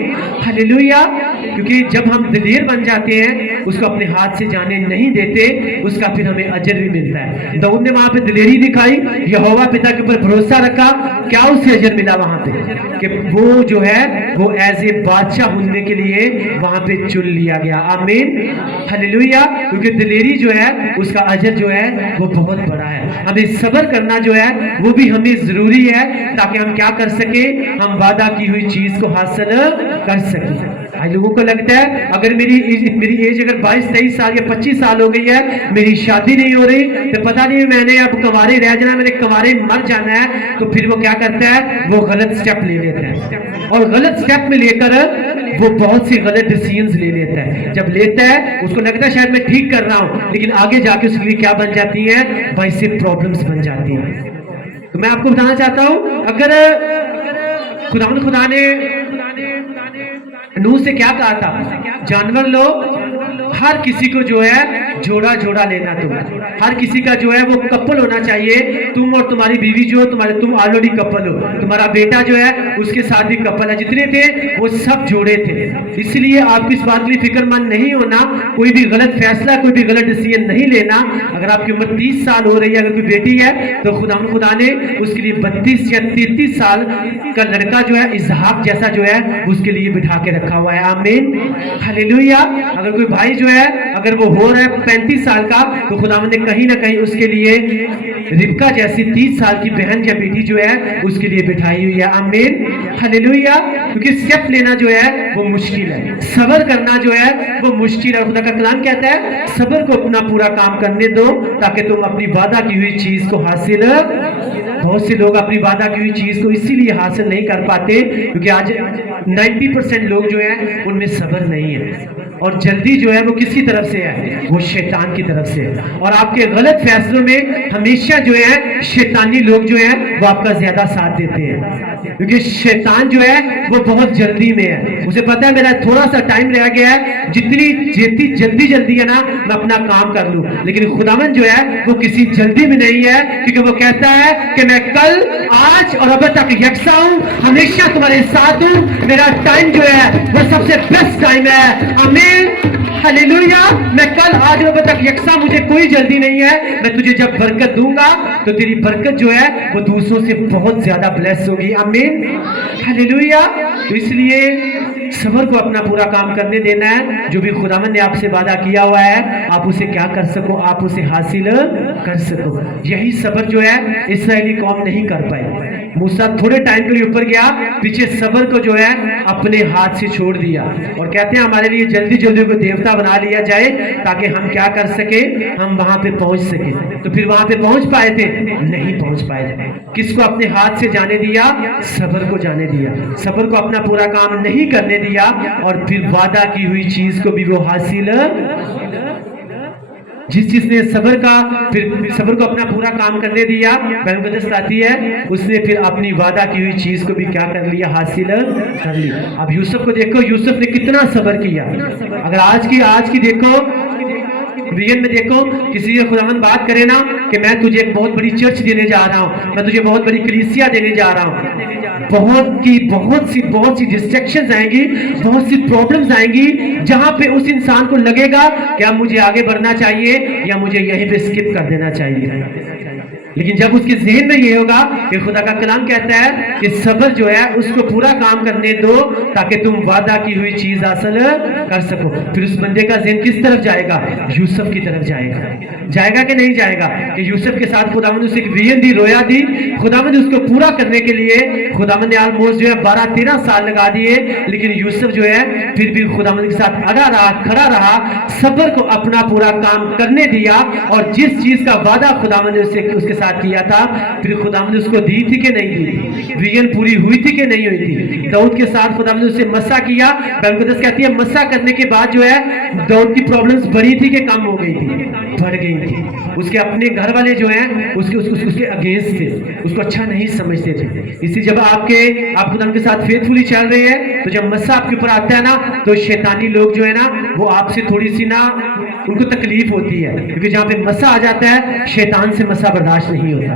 हालेलुया। क्योंकि जब हम दिलेर बन जाते हैं, उसको अपने हाथ से जाने नहीं देते, उसका फिर हमें अजर भी मिलता है। दाऊद ने वहां पे दिलेरी दिखाई, यहोवा पिता के ऊपर भरोसा रखा, क्या उसे अजर मिला वहां पे कि वो जो है वो एज ए बादशाह बनने के लिए वहां पे चुन लिया गया। आमीन। हालेलुया। क्योंकि दिलेरी जो है उसका अजर जो है वो बहुत बड़ा है। हमें सब्र करना जो है वो भी हमें जरूरी है ताकि हम क्या कर सके, हम वादा की हुई चीज को हासिल कर सके। आज लोगों को लगता है अगर मेरी एज अगर 22-23 साल या 25 साल हो गई है, मेरी शादी नहीं हो रही, तो पता नहीं मैंने अब कंवारे रह जाना, मैंने कंवारे मर जाना है, तो फिर वो क्या करता है, वो गलत स्टेप ले लेता है और गलत स्टेप में लेकर वो बहुत सी गलत डिसीजंस ले लेता है। जब लेता है उसको लगता है शायद मैं ठीक कर रहा हूं, लेकिन आगे जाके उसके लिए क्या बन जाती है, भाई से प्रॉब्लम्स बन जाती हैं। तो मैं आपको बताना चाहता हूं, अगर खुदा ने नूह से क्या कहा था, जानवर लो, ہر کسی کو جو ہے جوڑا جوڑا لینا، تم ہر کسی کا جو ہے وہ کپل ہونا چاہیے، تم اور تمہاری بیوی جو تم آلریڈی کپل ہو، تمہارا بیٹا جو ہے اس کے ساتھ بھی کپل ہے، جتنے تھے وہ سب جوڑے تھے۔ اس لیے آپ اس بات کے لیے فکر مند نہیں ہونا، کوئی بھی غلط فیصلہ کوئی بھی غلط ڈیسیژن نہیں لینا۔ اگر آپ کی عمر 30 سال ہو رہی ہے، اگر کوئی بیٹی ہے تو خدا نے اس کے لیے 32 یا 33 سال کا لڑکا جو ہے اسحاق جیسا جو ہے اس کے لیے بٹھا کے رکھا ہوا ہے، آمین ہلیلویا۔ اگر کوئی بھائی جو ہے اگر وہ ہو رہا ہے 35 سال کا تو خداوند نے کہیں نہ کہیں اس کے لیے ربکا جیسی 30 سال کی بہن یا بیٹی جو ہے اس کے لیے بٹھائی ہوئی ہے، آمین ہلیلویا۔ کیونکہ اسٹیپ لینا جو ہے وہ مشکل ہے، صبر کرنا جو ہے وہ مشکل ہے۔ خدا کا کلام کہتا ہے صبر کو اپنا پورا کام کرنے دو تاکہ تم اپنی وعدہ کی ہوئی چیز کو حاصل۔ بہت سے لوگ اپنی وعدہ کی ہوئی چیز کو اسی لیے حاصل نہیں کر پاتے کیونکہ آج 90% لوگ جو ہیں ان میں صبر نہیں ہے، اور جلدی جو ہے وہ کس کی طرف سے ہے؟ وہ شیطان کی طرف سے ہے، اور آپ کے غلط فیصلوں میں ہمیشہ جو ہے شیطانی لوگ جو ہیں وہ آپ کا زیادہ ساتھ دیتے ہیں، کیونکہ شیطان جو ہے وہ بہت جلدی میں ہے، اسے پتا ہے میرا تھوڑا سا ٹائم رہ گیا ہے، جتنی جلدی ہے نا میں اپنا کام کر لوں، لیکن خداوند جو ہے وہ کسی جلدی میں نہیں ہے، کیونکہ وہ کہتا ہے کہ میں کل آج اور اب تک یکساں ہوں، ہمیشہ تمہارے ساتھ ہوں، میرا ٹائم جو ہے وہ سب سے بیسٹ ٹائم ہے، آمین ہلیلویا۔ میں کل آج اور اب تک یکساں، مجھے کوئی جلدی نہیں ہے، میں تجھے جب برکت دوں گا تو تیری برکت جو ہے وہ دوسروں سے بہت زیادہ بلیس ہوگی، آمین ہلیلویا۔ تو اس لیے صبر کو اپنا پورا کام کرنے دینا ہے، جو بھی خداوند نے آپ سے وعدہ کیا ہوا ہے آپ اسے کیا کر سکو، آپ اسے حاصل کر سکو۔ یہی صبر جو ہے اسرائیلی قوم نہیں کر پائی، موسیٰ تھوڑے ٹائم کے لیے اوپر گیا، پیچھے صبر کو جو ہے اپنے ہاتھ سے چھوڑ دیا، اور کہتے ہیں ہمارے لیے جلدی جلدی کو دیوتا بنا لیا جائے تاکہ ہم کیا کر سکے، ہم وہاں پہ پہنچ سکے۔ تو پھر وہاں پہ پہنچ پائے تھے؟ نہیں پہنچ پائے۔ کس کو اپنے ہاتھ سے جانے دیا؟ صبر کو جانے دیا، صبر کو اپنا پورا کام نہیں کرنے دیا، اور پھر وعدہ کی ہوئی چیز کو بھی وہ حاصل، جس نے صبر کو اپنا پورا کام کرنے دیا، بائبل مقدس آتی ہے اس نے پھر اپنی وعدہ کی ہوئی چیز کو بھی کیا کر لیا، حاصل کر لی۔ اب یوسف کو دیکھو، یوسف نے کتنا صبر کیا۔ اگر آج کی دیکھو ویژن میں دیکھو، کسی سے خداوند بات کرے نا کہ میں تجھے ایک بہت بڑی چرچ دینے جا رہا ہوں، میں تجھے بہت بڑی کلیسیا دینے جا رہا ہوں، بہت سی ڈسٹریکشنز آئیں گی، بہت سی پرابلمز آئیں گی، جہاں پہ اس انسان کو لگے گا کہ اب مجھے آگے بڑھنا چاہیے یا مجھے یہیں پہ سکپ کر دینا چاہیے۔ لیکن جب اس کے ذہن میں یہ ہوگا کہ خدا کا کلام کہتا ہے کہ صبر جو ہے اس کو پورا کام کرنے دو تاکہ تم وعدہ کی ہوئی چیز حاصل کر سکو، پھر اس بندے کا ذہن کس طرف جائے گا؟ یوسف کی طرف جائے گا کہ نہیں جائے گا؟ کہ یوسف کے ساتھ خداوند نے اسے ایک ویژن دی، رویا دی، خداوند نے اس کو پورا کرنے کے لیے خداوند نے آلموسٹ جو ہے 12-13 سال لگا دیے، لیکن یوسف جو ہے پھر بھی خداوند کے ساتھ کھڑا رہا، صبر کو اپنا پورا کام کرنے دیا، اور جس چیز کا وعدہ خداوند نے اس کے ساتھ کیا تھا پھر خداوند نے اس کو دی تھی کہ نہیں دی، ویژن پوری ہوئی تھی کہ نہیں ہوئی تھی۔ داؤد کے ساتھ خداوند نے اسے مسا کیا، بائبل مقدس کہتی ہے مسا کرنے کے بعد جو ہے داؤد کی پرابلمز بڑھی تھی کہ کم ہو گئی تھی؟ بڑھ گئی تھی۔ اس کے اپنے گھر والے جو ہیں اس کے اگینسٹ تھے، اس کو اچھا نہیں سمجھتے تھے۔ اسی جب آپ خداوند کے ساتھ فیتھفلی چل رہے ہیں تو جب مسا آپ کے اوپر آتا ہے نا تو شیطانی لوگ جو ہے نا وہ آپ سے تھوڑی سی نا ان کو تکلیف ہوتی ہے، کیونکہ جہاں پہ مسا آ جاتا ہے شیطان سے مسا برداشت نہیں ہوتا،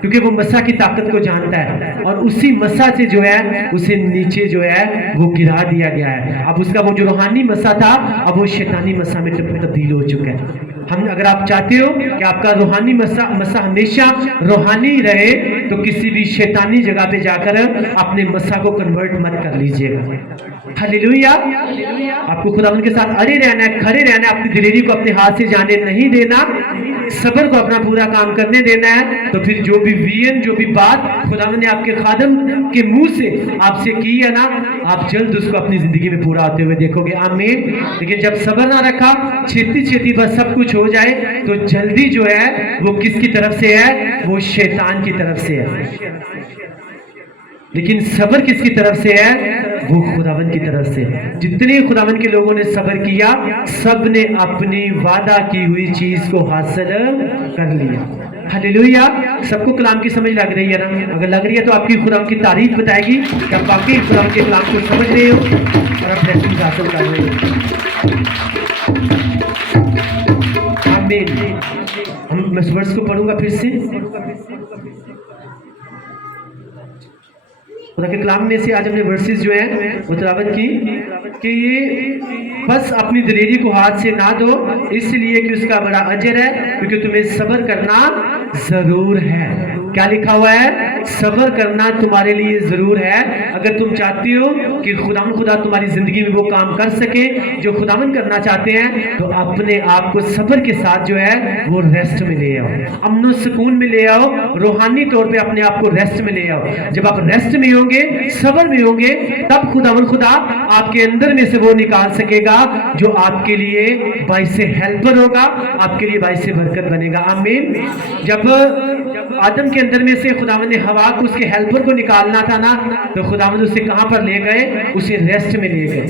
کیونکہ وہ مسا کی طاقت کو جانتا ہے، اور اسی مسا سے جو ہے اسے نیچے جو ہے وہ گرا دیا گیا ہے۔ اب اس کا وہ جو روحانی مسا تھا اب وہ شیطانی مسا میں تبدیل ہو چکا ہے۔ اگر آپ چاہتے ہو کہ آپ کا روحانی مسا ہمیشہ روحانی رہے تو کسی بھی شیطانی جگہ پہ جا کر اپنے مسا کو کنورٹ مت کر لیجئے گا۔ ہلیلویا۔ آپ کو خداوند کے ساتھ اڑے رہنا ہے، کھڑے رہنا ہے، اپنی دلیری کو اپنے ہاتھ سے جانے نہیں دینا، صبر کو اپنا پورا کام کرنے دینا ہے، تو پھر جو بھی ویژن، جو بھی بات خداوند نے آپ کے خادم کے منہ سے آپ سے کی ہے نا آپ جلد اس کو اپنی زندگی میں پورا ہوتے ہوئے دیکھو گے، آمین۔ لیکن جب صبر نہ رکھا، چھیتی بس سب کچھ ہو جائے تو جلدی جو ہے وہ کس کی طرف سے ہے؟ وہ شیطان کی طرف سے ہے۔ لیکن صبر کس کی طرف سے ہے؟ وہ خداوند کی طرف سے۔ جتنے خداوند کے لوگوں نے صبر کیا سب نے اپنی وعدہ کی ہوئی چیز کو حاصل کر لیا۔ ہلیلویا۔ سب کو کلام کی سمجھ لگ رہی ہے نا؟ اگر لگ رہی ہے تو آپ کی خداوند کی تعریف بتائے گی کہ آپ واقعی خداوند کے کلام کو سمجھ رہے ہو۔ और आप ब्लेसिंग्स हासिल कर रहे हैं। आमीन। मैं इस वर्स को पढ़ूंगा फिर से। खुदा के कलाम में से आज हमने वर्सेस जो है वो तिलावत की कि ये बस अपनी दिलेरी को हाथ से ना दो, इसलिए कि उसका बड़ा अजर है, क्योंकि तुम्हें सब्र करना जरूर है। क्या लिखा हुआ है? सब्र करना तुम्हारे लिए जरूर है। अगर तुम चाहती हो कि खुदा तुम्हारी जिंदगी में वो काम कर सके जो खुदावन करना चाहते हैं, तो अपने आप को सब्र के साथ जो है वो रेस्ट में ले आओ, अमन सुकून में ले आओ, रूहानी तौर पे अपने आप को रेस्ट में ले आओ। जब आप रेस्ट में होंगे, सब्र में होंगे, तब खुदा आपके अंदर में से वो निकाल सकेगा जो आपके लिए बाइसे हेल्पर होगा, आपके लिए बाइसे बरकत बनेगा। आमीन। जब आदम के अंदर में से खुदावंद ने हवा को, उसके हेल्पर को निकालना था ना, तो खुदावंद उसे कहां पर ले गए? उसे रेस्ट में ले गए।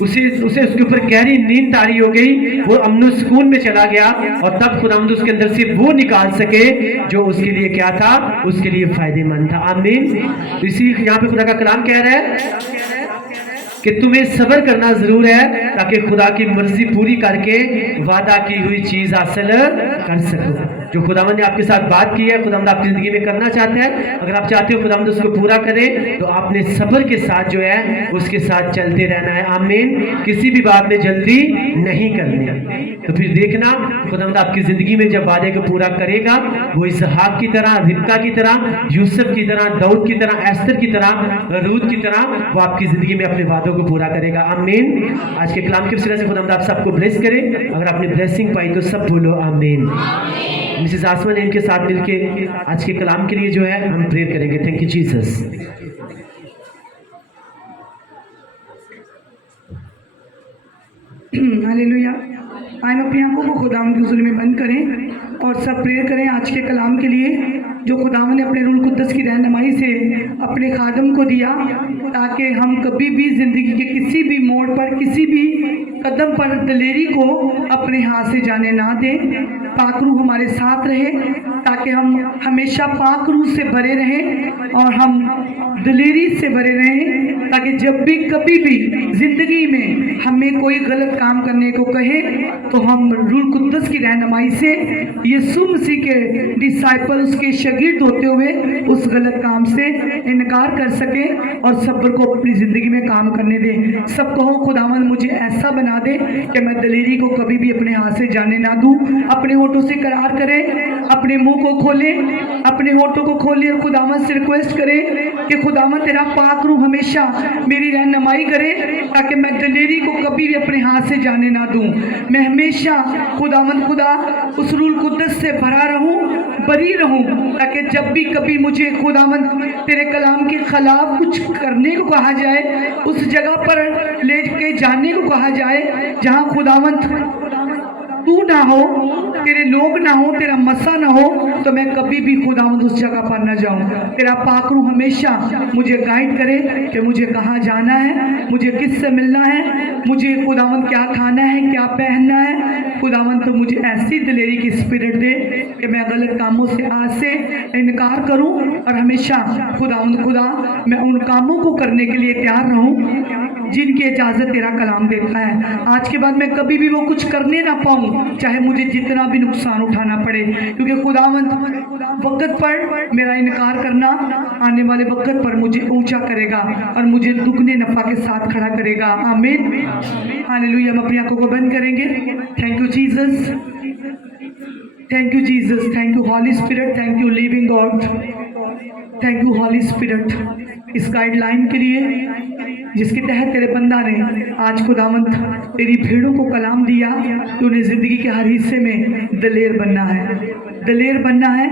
उसे उसके ऊपर गहरी नींद तारी हो गई, वो अमन सुकून में चला गया, और तब खुदावंद उसके अंदर से वो निकाल सके जो उसके लिए क्या था? उसके लिए फायदेमंद था। आमीन। इसी यहाँ पे खुदा का कलाम कह रहा है कि तुम्हें सब्र करना जरूर है, ताकि खुदा की मर्जी पूरी करके वादा की हुई चीज हासिल कर सको। जो खुदावंद ने आपके साथ बात की है, खुदावंद आपकी जिंदगी में करना चाहता है, अगर आप चाहते हो खुदावंद उसको पूरा करे, तो आपने सब्र के साथ जो है उसके साथ चलते रहना है। आमीन। किसी भी बात में जल्दी नहीं करनी। तो फिर देखना खुदावंद आपकी जिंदगी में जब वादे को पूरा करेगा, वो इसहाक की तरह, रिबका की तरह, यूसुफ की तरह, दाऊद की तरह, एस्तर की तरह, रूत की तरह, वो आपकी जिंदगी में अपने वादों को पूरा करेगा। आमीन। आज के कलाम की वजह से खुदावंद आप सबको ब्लेस करे। अगर आपने ब्लेसिंग पाई तो सब बोलो आमीन। मिसेस आसमा ने इनके साथ मिलके आज के कलाम के लिए जो है हम प्रेयर करेंगे। Thank you Jesus. हालेलुया। आइए अपनी आंखों को खुदावन के हुजूर में बंद करें और सब प्रेयर करें आज के कलाम के लिए, जो खुदावन ने अपने रूह कुद्दस की रहनुमाई से अपने खादम को दिया, ताकि हम कभी भी ज़िंदगी के किसी भी मोड़ पर, किसी भी कदम पर दिलेरी को अपने हाथ से जाने ना दें। पाक रूह हमारे साथ रहे, ताकि हम हमेशा पाक रूह से भरे रहें और हम दिलेरी से भरे रहें, ताकि जब भी कभी भी ज़िंदगी में हमें कोई गलत काम करने को कहे, तो हम रूह कुद्दस की रहनुमाई से यीशु मसीह के डिसाइपल, उसके शागिर्द होते हुए उस गलत काम से इनकार कर सकें और सब्र को अपनी ज़िंदगी में काम करने दें। सब कहो खुदावंद मुझे ऐसा बना दे कि मैं दिलेरी को कभी भी अपने हाथ से जाने ना दूं। अपने होठों से करार करें, अपने मुंह को खोलें, अपने होठों को खोलें और खुदावंद से रिक्वेस्ट करें कि खुदावंद तेरा पाक रूह हमेशा मेरी रहनुमाई करे, ताकि मैं दिलेरी को कभी भी अपने हाथ से जाने ना दूं। मैं हमेशा खुदावंद खुदा उस रूह कुद्दस से भरा रहूं, बरी रहूं, ताकि जब भी कभी मुझे खुदावंद तेरे कलाम के खिलाफ कुछ करने को कहा जाए, उस जगह पर ले के जाने को कहा जाए जहां खुदावंद तू ना हो, तेरे लोग ना हो, तेरा मसा ना हो, तो मैं कभी भी खुदावंद उस जगह पर ना जाऊं। तेरा पाक रूह हमेशा मुझे गाइड करे कि मुझे कहाँ जाना है, मुझे किससे मिलना है, मुझे खुदावंद क्या खाना है, क्या पहनना है। खुदावंद तो मुझे ऐसी दिलेरी की स्पिरिट दे कि मैं गलत कामों से आज से इनकार करूं और हमेशा खुदावंद खुदा मैं उन कामों को करने के लिए तैयार रहूं जिनकी इजाज़त तेरा कलाम देता है। आज के बाद मैं कभी भी वो कुछ करने ना पाऊं, चाहे मुझे जितना भी नुकसान उठाना पड़े, क्योंकि खुदावंद वक्त पर मेरा इनकार करना आने वाले वक्त पर मुझे ऊंचा करेगा और मुझे दुगने नफा के साथ खड़ा करेगा। आमीन। हालेलुया। हम अपनी आंखों को बंद करेंगे। Thank you Jesus, thank you Jesus, thank you holy spirit, thank you living God, thank you holy spirit इस गाइडलाइन के लिए जिसके तहत तेरे बंदा ने आज खुदावंद तेरी भीड़ों को कलाम दिया कि उन्हें ज़िंदगी के हर हिस्से में दलेर बनना है, दलेर बनना है,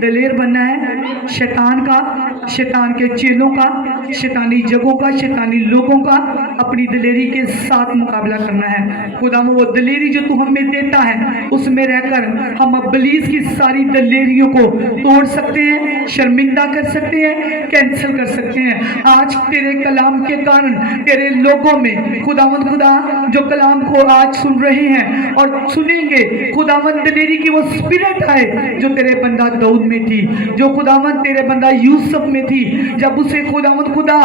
दलेर बनना है। शैतान का, शैतान के चेलों का, शैतानी जगहों का, शैतानी लोगों का अपनी दलेरी के साथ मुकाबला करना है। खुदावंद वो दलेरी जो तू हमें देता है उसमें रहकर हम इब्लीस की सारी दलेरियों को तोड़ सकते हैं, शर्मिंदा कर सकते हैं, कैंसिल कर सकते हैं। आज तेरे कलाम के कारण तेरे लोगों में खुदावंद खुदा जो कलाम को आज सुन रहे हैं और सुनेंगे, खुदावंद दलेरी की वो स्पिरिट आए जो तेरे बंदा दाऊद में थी, जो खुदावंद तेरे बंदा यूसुफ में थी, जब उसे खुदावंद खुदा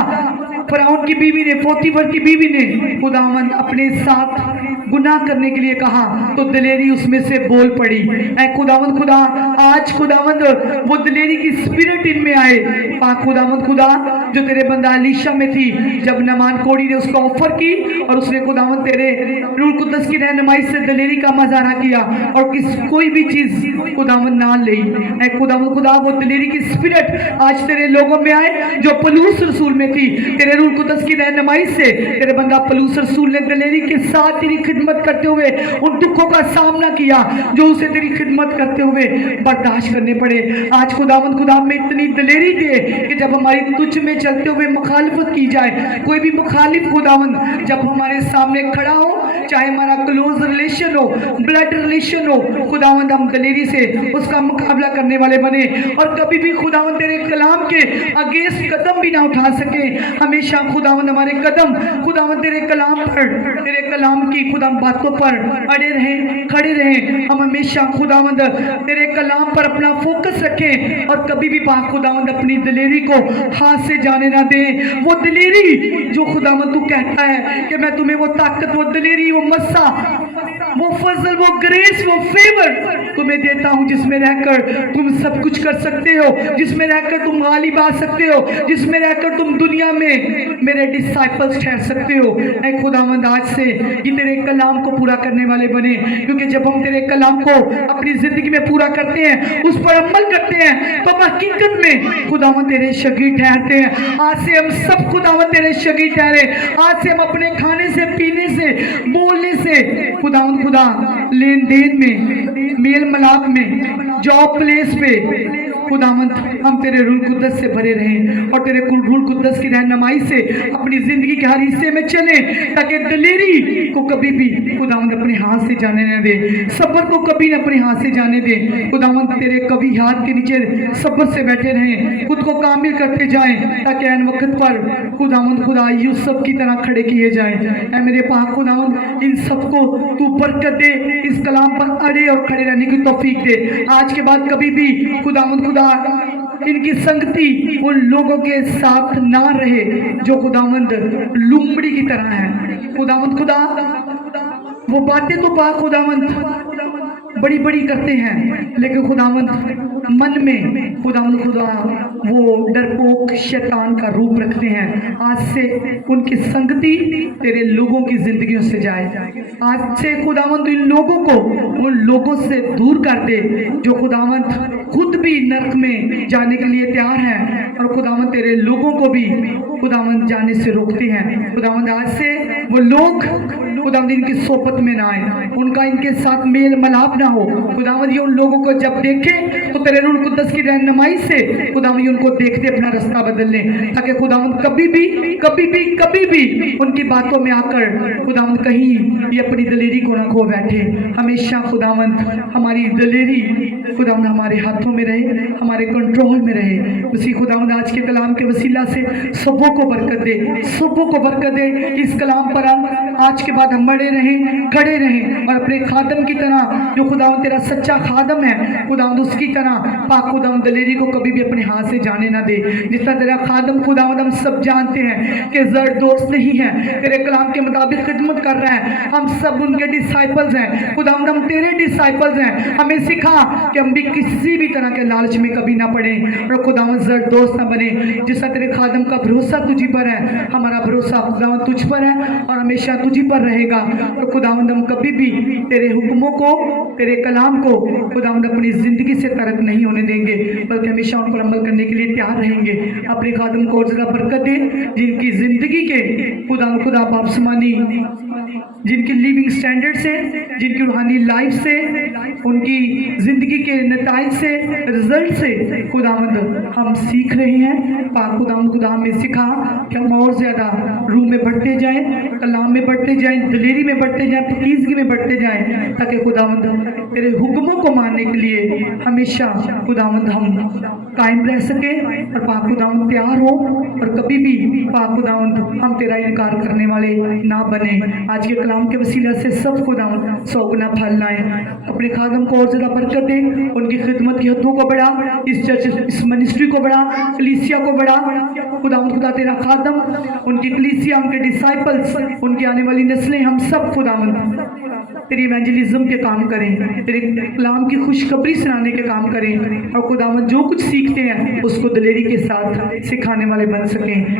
फराउन की बीवी ने, पोतीफर की बीवी ने खुदावंद अपने साथ गुनाह करने के लिए कहा तो दिलेरी उसमें से बोल पड़ी। ऐ खुदावंद खुदा, आज खुदावंद वो दिलेरी की स्पिरिट इनमें आए। पाक खुदावंद खुदा, जो तेरे बंदा अलीशा में थी, जब नमान कोड़ी ने उसको ऑफर की और उसने खुदावंद तेरे रूह कुद्दस की रहनुमाई से दिलेरी का मजारा किया और कोई भी चीज खुदावंद ना ली। ऐ खुदावंद खुदा, वो दिलेरी की स्पिरिट आज तेरे लोगों में आए जो पलूस रसूल में थी। तेरे रूह कुद्दस की रहनुमाई से तेरे बंदा पलूस रसूल ने दिलेरी के साथ तेरी खिदमत करते हुए उन दुखों का सामना किया जो उसे तेरी खिदमत करते हुए बर्दाश्त करने पड़े। आज खुदावंद खुदा में इतनी दिलेरी दे कि जब हमारी तुझ में चलते हुए मुखालिफत की जाए, कोई भी मुखालिफ खुदावंद जब हमारे सामने खड़ा हो, चाहे हमारा क्लोज रिलेशन हो, ब्लड रिलेशन हो, खुदावंद हम दिलेरी से उसका मुकाबला करने वाले बने और कभी भी खुदावंद तेरे कलाम के अगेंस्ट कदम भी ना उठा सके। हमेशा खुदावंद हमारे कदम खुदावंद तेरे कलाम पर, तेरे कलाम की खुदा बातों पर अड़े रहें, खड़े रहें। हम हमेशा खुदावंद तेरे कलाम पर अपना फोकस रखें और कभी भी पाक खुदावंद अपनी दिलेरी को हाथ से जाने ना दें। वो दिलेरी जो खुदावंद तू कहता है कि मैं तुम्हें वो ताकत, वो दिलेरी, वो मस्सा, वो फजल, वो ग्रेस, वो फेवर तुम्हें देता हूं जिसमें रहकर तुम सब कुछ कर सकते हो, जिसमें रहकर तुम गालिब आ सकते हो, जिसमें रहकर तुम दुनिया में मेरे डिसाइपल्स ठहर सकते हो। ऐ खुदावंद, आज से ये तेरे कलाम को पूरा करने वाले बने, क्योंकि जब हम तेरे कलाम को अपनी जिंदगी में पूरा करते हैं, उस पर अमल करते हैं, तो हम हकीकत में खुदावंद तेरे शगीर ठहरते हैं। आज से हम सब खुदावंद तेरे शगीर ठहरे। आज से हम अपने खाने से, पीने से, बोलने से, खुदावंद खुदा, लेन देन में, मेल मलाप में, जॉब प्लेस पे खुदावंद हम तेरे रूह कुद्दस से भरे रहें और तेरे रूह कुद्दस की रहनुमाई से अपनी जिंदगी के हर हिस्से में चले, ताकि दिलेरी को कभी भी खुदावंद अपने हाथ से जाने न दे, सब्र को कभी न अपने हाथ से जाने दे। खुदावंद तेरे कभी हाथ के नीचे सब्र से बैठे रहें, खुद को कामिल करते जाएं, ताकि ऐन वक्त पर खुदावंद खुदा यूसुफ की तरह खड़े किए जाएं। ऐ मेरे पाक खुदावंद, इन सबको तू बरकत दे, इस कलाम पर अड़े और खड़े रहने की तौफीक दे। आज के बाद कभी भी खुदावंद खुदा इनकी संगति उन लोगों के साथ ना रहे जो खुदावंद लुमड़ी की तरह है। खुदावंद खुदा, वो बातें तो पाक खुदावंद बड़ी बड़ी करते हैं, लेकिन खुदावंद मन में खुदावंद खुदा वो डरपोक शैतान का रूप रखते हैं। आज से उनकी संगति तेरे लोगों की जिंदगियों से जाए। आज से खुदावंद इन लोगों को उन लोगों से दूर कर दे जो खुदावंद खुद भी नरक में जाने के लिए तैयार हैं और खुदावंद तेरे लोगों को भी खुदावंद जाने से रोकते हैं। खुदावंद, आज से वो लोग खुदावंद इनकी सोबत में ना आए, उनका इनके साथ मेल मलाप ना हो। खुदावंद ये उन लोगों को जब देखें तो तेरे रूह कुद्दस की रहनुमाई से खुदावंद ये उनको देखते अपना रास्ता बदल लें, ताकि खुदावंद कभी भी उनकी बातों में आकर खुदावंद कहीं ये अपनी दिलेरी को ना खो बैठे। हमेशा खुदावंद हमारी दिलेरी खुदावंद हमारे हाथों में रहे, हमारे कंट्रोल में रहे। उसी खुदावंद आज के कलाम के वसीला से सबों को बरकत दे, सबों को बरकत दे। इस कलाम पर आज के बाद हम बड़े रहें, खड़े रहें और अपने खादम की तरह, जो खुदावंद तेरा सच्चा खादम है खुदावंद, उसकी तरह पाक खुदावंद दिलेरी को कभी भी अपने हाथ से जाने ना दे। जितना तेरा खादम खुदावंद हम सब जानते हैं कि जर दोस्त नहीं है, तेरे कलाम के मुताबिक खिदमत कर रहा है, हम सब उनके डिसाइपल्स हैं। खुदावंद हम तेरे डिसाइपल्स हैं, हमें सिखा कि हम भी किसी भी तरह के लालच में कभी ना पड़े और खुदावंद जर दोस्त ना बने। जिसका तेरे खादम का भरोसा तुझी पर है, हमारा भरोसा खुदावंद तुझ पर है और हमेशा तुझी पर रहेगा। और खुदावंद हम कभी भी तेरे हुक्मों को, तेरे कलाम को खुदावंद अपनी जिंदगी से तरक नहीं होने देंगे, बल्कि हमेशा उन पर अमल करने के लिए तैयार रहेंगे। अपने खादम को और जगह बरकत दे, जिनकी जिंदगी के खुदा बापसमानी, जिनकी लिविंग स्टैंडर्ड से, जिनकी रूहानी लाइफ से, उनकी जिंदगी के नताइज से, रिजल्ट से खुदावंद हम सीख रहे हैं। पाक खुदावंद खुदा हमें सिखा कि हम और ज़्यादा रूह में बढ़ते जाएं, कलाम में बढ़ते जाएं, दिलेरी में बढ़ते जाएं, पकीज़गी में बढ़ते जाएं, ताकि खुदावंद तेरे हुक्मों को मानने के लिए हमेशा खुदावंद हम कायम रह सके और पाक खुदावंद तैयार हो और कभी भी पाक खुदावंद हम तेरा इनकार करने वाले ना बने। आज के कलाम के वसीला से सब खुदा 100 गुना फल लाएं। अपने खादम को और ज़्यादा बरकत दे, उनकी खिदमत की हदों को बढ़ा, इस चर्च इस मिनिस्ट्री को बढ़ा, कलीसिया को बढ़ा। खुदा तेरा खादम, उनकी कलीसिया, उनके डिसाइपल्स, उनकी आने वाली नस्लें, हम सब खुदावंद तेरी इवेंजलिज्म के काम करें, तेरे कलाम की खुशखबरी सुनाने के काम करें, और खुदावंद जो कुछ सीखते हैं उसको दिलेरी के साथ सिखाने वाले बन सकें।